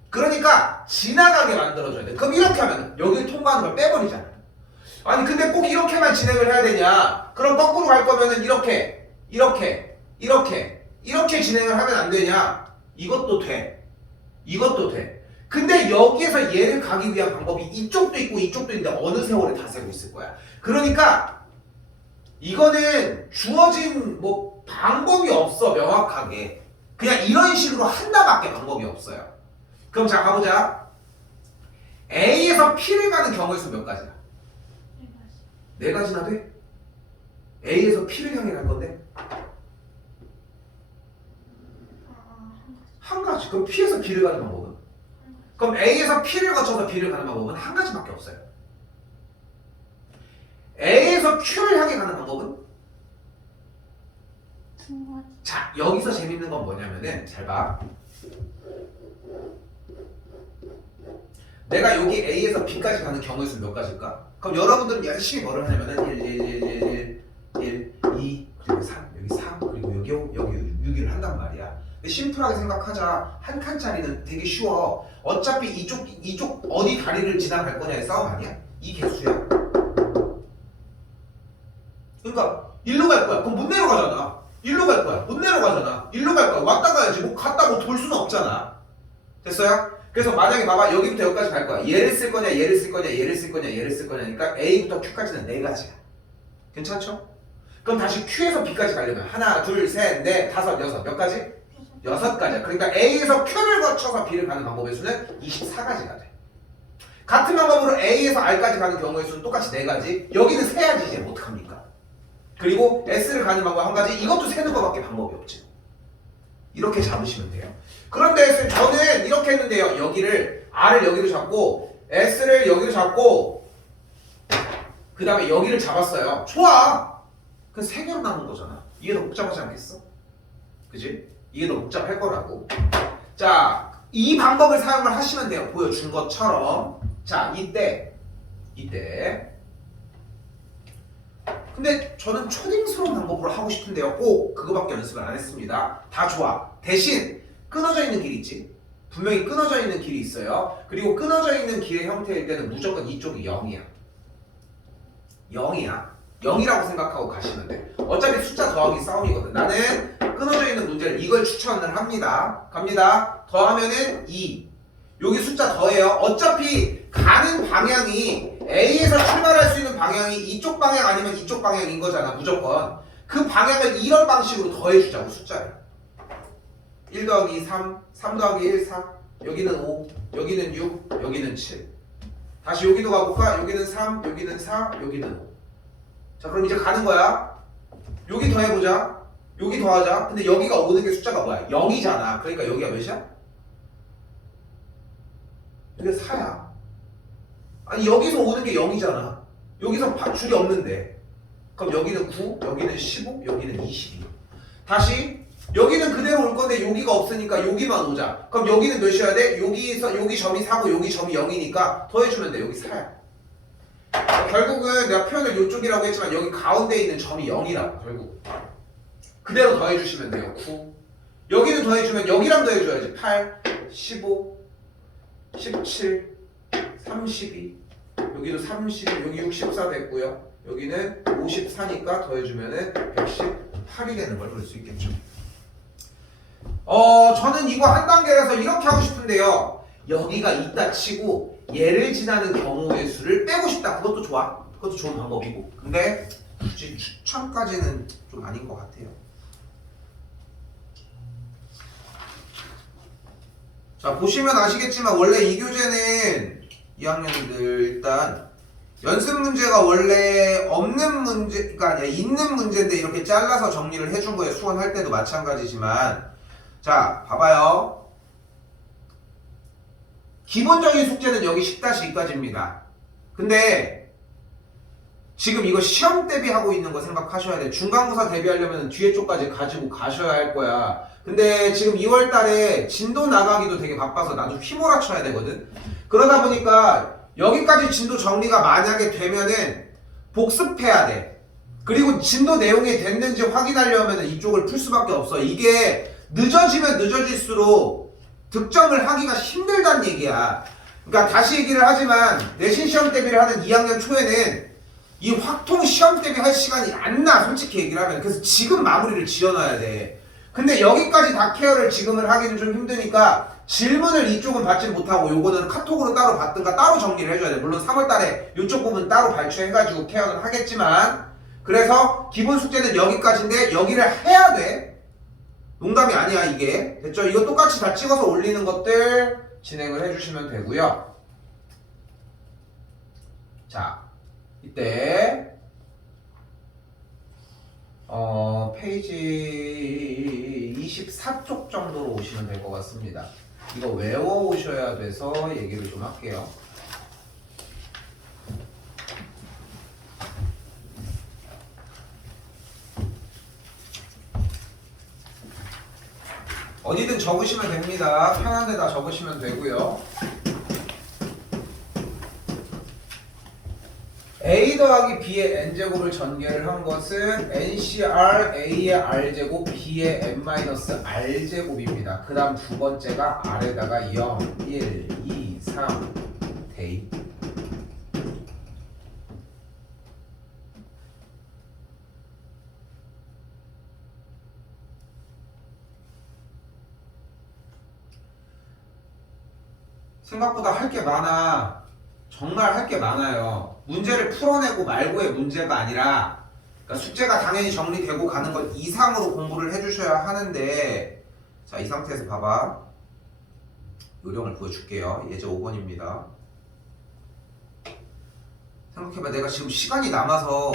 그러니까 지나가게 만들어줘야 돼. 그럼 이렇게 하면 여기를 통과하는 걸 빼버리잖아요. 아니 근데 꼭 이렇게만 진행을 해야 되냐? 그럼 거꾸로 갈 거면은 이렇게 진행을 하면 안 되냐? 이것도 돼. 이것도 돼. 근데 여기에서 얘를 가기 위한 방법이 이쪽도 있고 이쪽도 있는데 어느 세월에 다 세고 있을 거야. 그러니까 이거는 주어진 뭐 방법이 없어. 명확하게 그냥 이런 식으로 한다밖에 방법이 없어요. 그럼 자 가보자. A에서 P를 가는 경우의 수 몇 가지야? 네 가지나 돼? A에서 P를 향해 갈 건데 한 가지. 그럼 P에서 B를 가는 방법은? 그럼 A에서 P를 거쳐서 B를 가는 방법은 한 가지밖에 없어요. A에서 Q를 향해 가는 방법은? 자, 여기서 재밌는 건 뭐냐면은 잘 봐. 내가 여기 A에서 B까지 가는 경우의 수는 몇 가지일까? 그럼 여러분들은 열심히 뭐를 하냐면은 1, 2, 그리고 3, 여기 3, 그리고 여기 6을 한단 말이야. 근데 심플하게 생각하자. 한 칸짜리는 되게 쉬워. 어차피 이쪽 어디 다리를 지나갈 거냐의 싸움 아니야? 이 개수야. 그러니까 일로 갈 거야. 그럼 못 내려가잖아. 일로 갈 거야. 못 내려가잖아. 일로 갈 거야. 왔다 가야지. 뭐 갔다 뭐 돌 수는 없잖아. 됐어요? 그래서 만약에 봐봐. 여기부터 여기까지 갈 거야. 얘를 쓸 거냐, 얘를 쓸 거냐, 얘를 쓸 거냐, 얘를 쓸 거냐니까 A부터 Q까지는 네 가지야. 괜찮죠? 그럼 다시 Q에서 B까지 가려면 하나, 둘, 셋, 넷, 다섯, 여섯 몇 가지? 6가지야. 그러니까 A에서 Q를 거쳐서 B를 가는 방법의 수는 24가지가 돼. 같은 방법으로 A에서 R까지 가는 경우의 수는 똑같이 4가지. 여기는 세야지 이제 어떡합니까? 그리고 S를 가는 방법 한 가지. 이것도 세는 거밖에 방법이 없지. 이렇게 잡으시면 돼요. 그런데 저는 이렇게 했는데요. 여기를 R을 여기로 잡고 S를 여기로 잡고 그 다음에 여기를 잡았어요. 좋아. 그럼 3개로 남은 거잖아. 이게 더 복잡하지 않겠어? 그지? 이게 더 복잡할 거라고. 자, 이 방법을 사용을 하시면 돼요. 보여준 것처럼. 자, 이때 근데 저는 초딩스러운 방법으로 하고 싶은데요. 꼭 그거밖에 연습을 안 했습니다. 다 좋아. 대신 끊어져 있는 길이 있지. 분명히 끊어져 있는 길이 있어요. 그리고 끊어져 있는 길의 형태일 때는 무조건 이쪽이 0이야. 0이라고 생각하고 가시면 돼. 어차피 숫자 더하기 싸움이거든. 나는 끊어져 있는 문제를 이걸 추천을 합니다. 갑니다. 더하면은 2. 여기 숫자 더해요. 어차피 가는 방향이 A에서 출발할 수 있는 방향이 이쪽 방향 아니면 이쪽 방향인 거잖아. 무조건. 그 방향을 이런 방식으로 더해주자고 숫자를. 1 더하기 3, 3 더하기 1, 4. 여기는 5, 여기는 6, 여기는 7. 다시 여기도 가볼까? 여기는 3, 여기는 4, 여기는 5. 자, 그럼 이제 가는 거야. 여기 더해보자. 여기 더하자. 근데 여기가 오는 게 숫자가 뭐야? 0이잖아. 그러니까 여기가 몇이야? 여기가 4야. 아니 여기서 오는 게 0이잖아. 여기서 줄이 없는데. 그럼 여기는 9, 여기는 15, 여기는 22. 다시 여기는 그대로 올 건데 여기가 없으니까 여기만 오자. 그럼 여기는 몇이어야 돼? 여기서 여기 점이 4고 여기 점이 0이니까 더해주면 돼. 여기 4야. 결국은 내가 표현을 이쪽이라고 했지만 여기 가운데 있는 점이 0이라고. 결국 그대로 더해주시면 돼요. 9, 여기는 더해주면 여기랑 더해줘야지. 8, 15, 17, 32. 여기도 32, 여기 64 됐고요. 여기는 54니까 더해주면은 118이 되는 걸 볼 수 있겠죠. 저는 이거 한 단계라서 이렇게 하고 싶은데요. 여기가 있다 치고 얘를 지나는 경우의 수를 빼고 싶다. 그것도 좋아. 그것도 좋은 방법이고. 근데 굳이 추천까지는 좀 아닌 것 같아요. 자, 보시면 아시겠지만 원래 이 교재는 2학년들 일단 연습 문제가 원래 없는 문제가 아니라 있는 문제인데 이렇게 잘라서 정리를 해준 거예요. 수원할 때도 마찬가지지만. 자, 봐봐요. 기본적인 숙제는 여기 10-2까지입니다. 근데 지금 이거 시험 대비하고 있는 거 생각하셔야 돼. 중간고사 대비하려면 뒤에 쪽까지 가지고 가셔야 할 거야. 근데 지금 2월 달에 진도 나가기도 되게 바빠서 나도 휘몰아쳐야 되거든. 그러다 보니까 여기까지 진도 정리가 만약에 되면은 복습해야 돼. 그리고 진도 내용이 됐는지 확인하려면 이쪽을 풀 수밖에 없어. 이게 늦어지면 늦어질수록 득점을 하기가 힘들다는 얘기야. 그러니까 다시 얘기를 하지만 내신 시험 대비를 하는 2학년 초에는 이 확통 시험 대비 할 시간이 안 나, 솔직히 얘기를 하면. 그래서 지금 마무리를 지어놔야 돼. 근데 여기까지 다 케어를 지금을 하기는 좀 힘드니까 질문을 이쪽은 받지 못하고 요거는 카톡으로 따로 받든가 따로 정리를 해줘야 돼. 물론 3월달에 이쪽 부분 따로 발췌해가지고 케어는 하겠지만, 그래서 기본 숙제는 여기까지인데 여기를 해야 돼. 농담이 아니야 이게. 됐죠? 이거 똑같이 다 찍어서 올리는 것들 진행을 해주시면 되고요. 자, 이때 페이지 24쪽 정도로 오시면 될 것 같습니다. 이거 외워 오셔야 돼서 얘기를 좀 할게요. 어디든 적으시면 됩니다. 편한 데다 적으시면 되고요. a 더하기 b의 n제곱을 전개를 한 것은 ncr a의 r제곱 b의 n-r제곱입니다. 그 다음 두 번째가 r에다가 0, 1, 2, 3 대입. 생각보다 할 게 많아. 정말 할 게 많아요. 문제를 풀어내고 말고의 문제가 아니라, 그러니까 숙제가 당연히 정리되고 가는 것 이상으로 공부를 해주셔야 하는데, 자, 이 상태에서 봐봐. 요령을 보여줄게요. 예제 5번입니다. 생각해봐. 내가 지금 시간이 남아서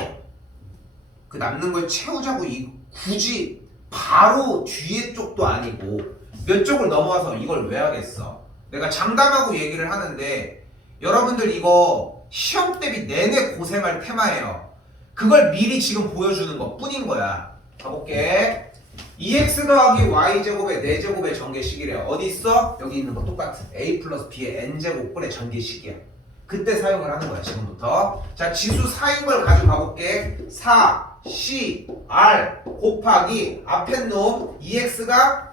그 남는 걸 채우자고 굳이 바로 뒤에 쪽도 아니고 몇 쪽을 넘어와서 이걸 왜 하겠어? 내가 장담하고 얘기를 하는데 여러분들 이거 시험 대비 내내 고생할 테마예요. 그걸 미리 지금 보여주는 것 뿐인 거야. 가볼게. 2x 더하기 y제곱의 4제곱의 전개식이래요. 어디 있어? 여기 있는 거 똑같아. a 플러스 b의 n제곱 꼴의 전개식이야. 그때 사용을 하는 거야 지금부터. 자, 지수 4인 걸 가지고 가볼게. 4, c, r 곱하기 앞에 놈 2x가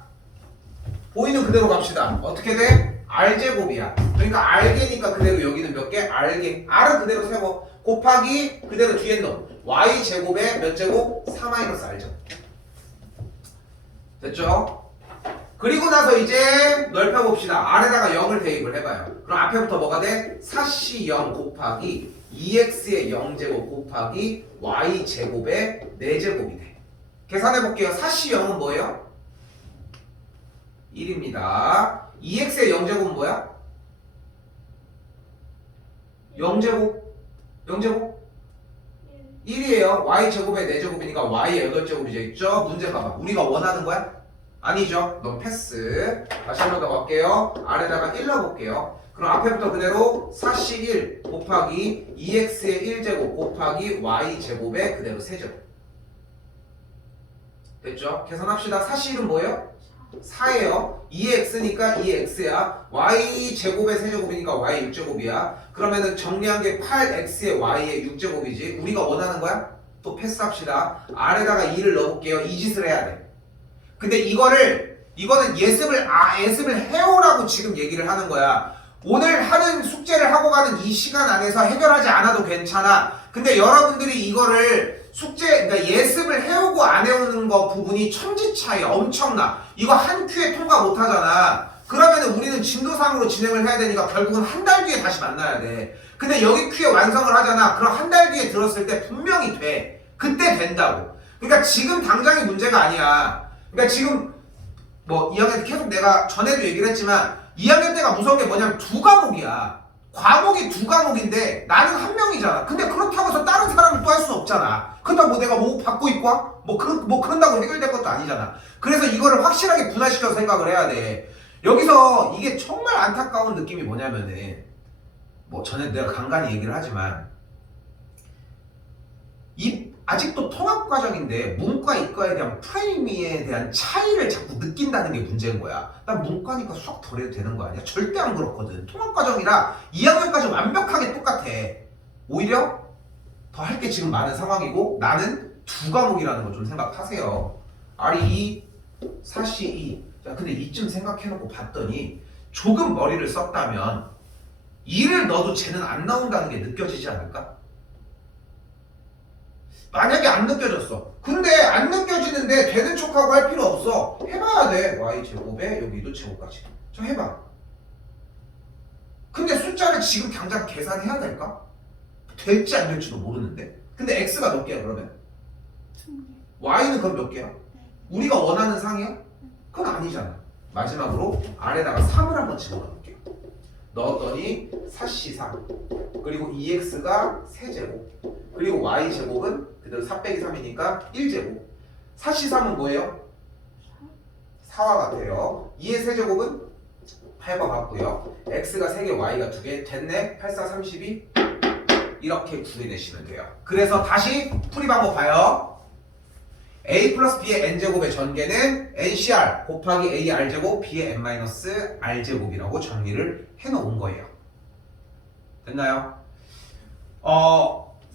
보이는 그대로 갑시다. 어떻게 돼? r제곱이야. 그러니까 r개니까 그대로 여기는 몇 개? r개. r은 그대로 세고 곱하기 그대로 뒤에 놈 y제곱에 몇 제곱? 4-r제곱. 됐죠? 그리고 나서 이제 넓혀봅시다. r에다가 0을 대입을 해봐요. 그럼 앞에부터 뭐가 돼? 4c 0 곱하기 2x의 0제곱 곱하기 y제곱의 4제곱이 돼. 계산해볼게요. 4c 0은 뭐예요? 1입니다. 2x의 0제곱은 뭐야? 0제곱? 0제곱? 1이에요. y제곱의 4제곱이니까 y의 8제곱이 되겠죠? 문제 봐봐. 우리가 원하는 거야? 아니죠. 넌 패스. 다시 한 번 더 갈게요. 아래다가 1 넣어볼게요. 그럼 앞에부터 그대로 4c1 곱하기 2x의 1제곱 곱하기 y제곱의 그대로 세제곱. 됐죠? 계산합시다. 4c1은 뭐예요? 4예요. 2x니까 2x야. y제곱의 세제곱이니까 y 6제곱이야. 그러면은 정리한 게 8x의 y의 6제곱이지. 우리가 원하는 거야? 또 패스합시다. 아래다가 2를 넣어볼게요. 이 짓을 해야 돼. 근데 이거를 이거는 예습을 해오라고 지금 얘기를 하는 거야. 오늘 하는 숙제를 하고 가는 이 시간 안에서 해결하지 않아도 괜찮아. 근데 여러분들이 이거를 그러니까 예습을 해오고 안 해오는 거 부분이 천지 차이 엄청나. 이거 한 큐에 통과 못 하잖아. 그러면은 우리는 진도상으로 진행을 해야 되니까 결국은 한 달 뒤에 다시 만나야 돼. 근데 여기 큐에 완성을 하잖아. 그럼 한 달 뒤에 들었을 때 분명히 돼. 그때 된다고. 그러니까 지금 당장이 문제가 아니야. 그러니까 지금 뭐 2학년 때 계속 내가 전에도 얘기를 했지만 2학년 때가 무서운 게 뭐냐면 두 과목이야. 과목이 두 과목인데 나는 한 명이잖아. 근데 그렇다고 해서 다른 사람을 또 할 수 없잖아. 그렇다고 뭐 내가 뭐 받고 있고 뭐 그런다고 해결될 것도 아니잖아. 그래서 이거를 확실하게 분할시켜서 생각을 해야 돼. 여기서 이게 정말 안타까운 느낌이 뭐냐면은 뭐 전에 내가 간간히 얘기를 하지만 아직도 통합 과정인데 문과 이과에 대한 프레임에 대한 차이를 자꾸 느낀다는 게 문제인 거야. 난 문과니까 수학 덜 해도 되는 거 아니야? 절대 안 그렇거든. 통합 과정이라 2학년까지 완벽하게 똑같아. 오히려 더 할 게 지금 많은 상황이고 나는 두 과목이라는 걸 좀 생각하세요. RE 4C 2. 자, 근데 이쯤 생각해놓고 봤더니 조금 머리를 썼다면 2를 넣어도 쟤는 안 나온다는 게 느껴지지 않을까? 만약에 안 느껴졌어. 근데 안 느껴지는데 되는 척하고 할 필요 없어. 해봐야 돼. y제곱에 여기도 제곱까지. 저 해봐. 근데 숫자를 지금 당장 계산해야 될까? 될지 안 될지도 모르는데. 근데 x가 몇 개야 그러면? y는 그럼 몇 개야? 우리가 원하는 상이야? 그건 아니잖아. 마지막으로 아래다가 3을 한번 집어넣을게요. 넣었더니 4C3 그리고 2x가 세제곱 그리고 y제곱은 그대로 4 빼기 3이니까 1제곱 4C3은 뭐예요? 4와 같아요. 2의 세제곱은 8과 같고요. x가 3개 y가 2개 됐네. 8, 4, 32 이렇게 구해내시면 돼요. 그래서 다시 풀이 방법 봐요. a 플러스 b의 n제곱의 전개는 ncr 곱하기 a r제곱 b의 n 마이너스 r제곱이라고 정리를 해놓은 거예요. 됐나요?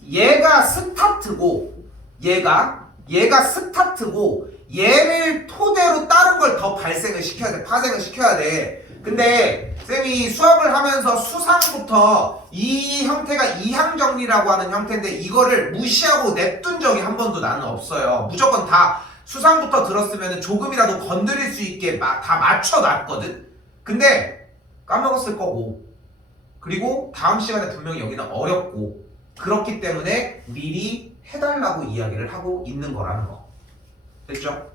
얘가 스타트고 얘가 스타트고 얘를 토대로 다른 걸 더 발생을 시켜야 돼. 파생을 시켜야 돼. 근데 쌤이 수학을 하면서 수상부터 이 형태가 이항정리라고 하는 형태인데 이거를 무시하고 냅둔 적이 한 번도 나는 없어요. 무조건 다 수상부터 들었으면 조금이라도 건드릴 수 있게 다 맞춰놨거든. 근데 까먹었을 거고 그리고 다음 시간에 분명히 여기는 어렵고 그렇기 때문에 미리 해달라고 이야기를 하고 있는 거라는 거. 됐죠?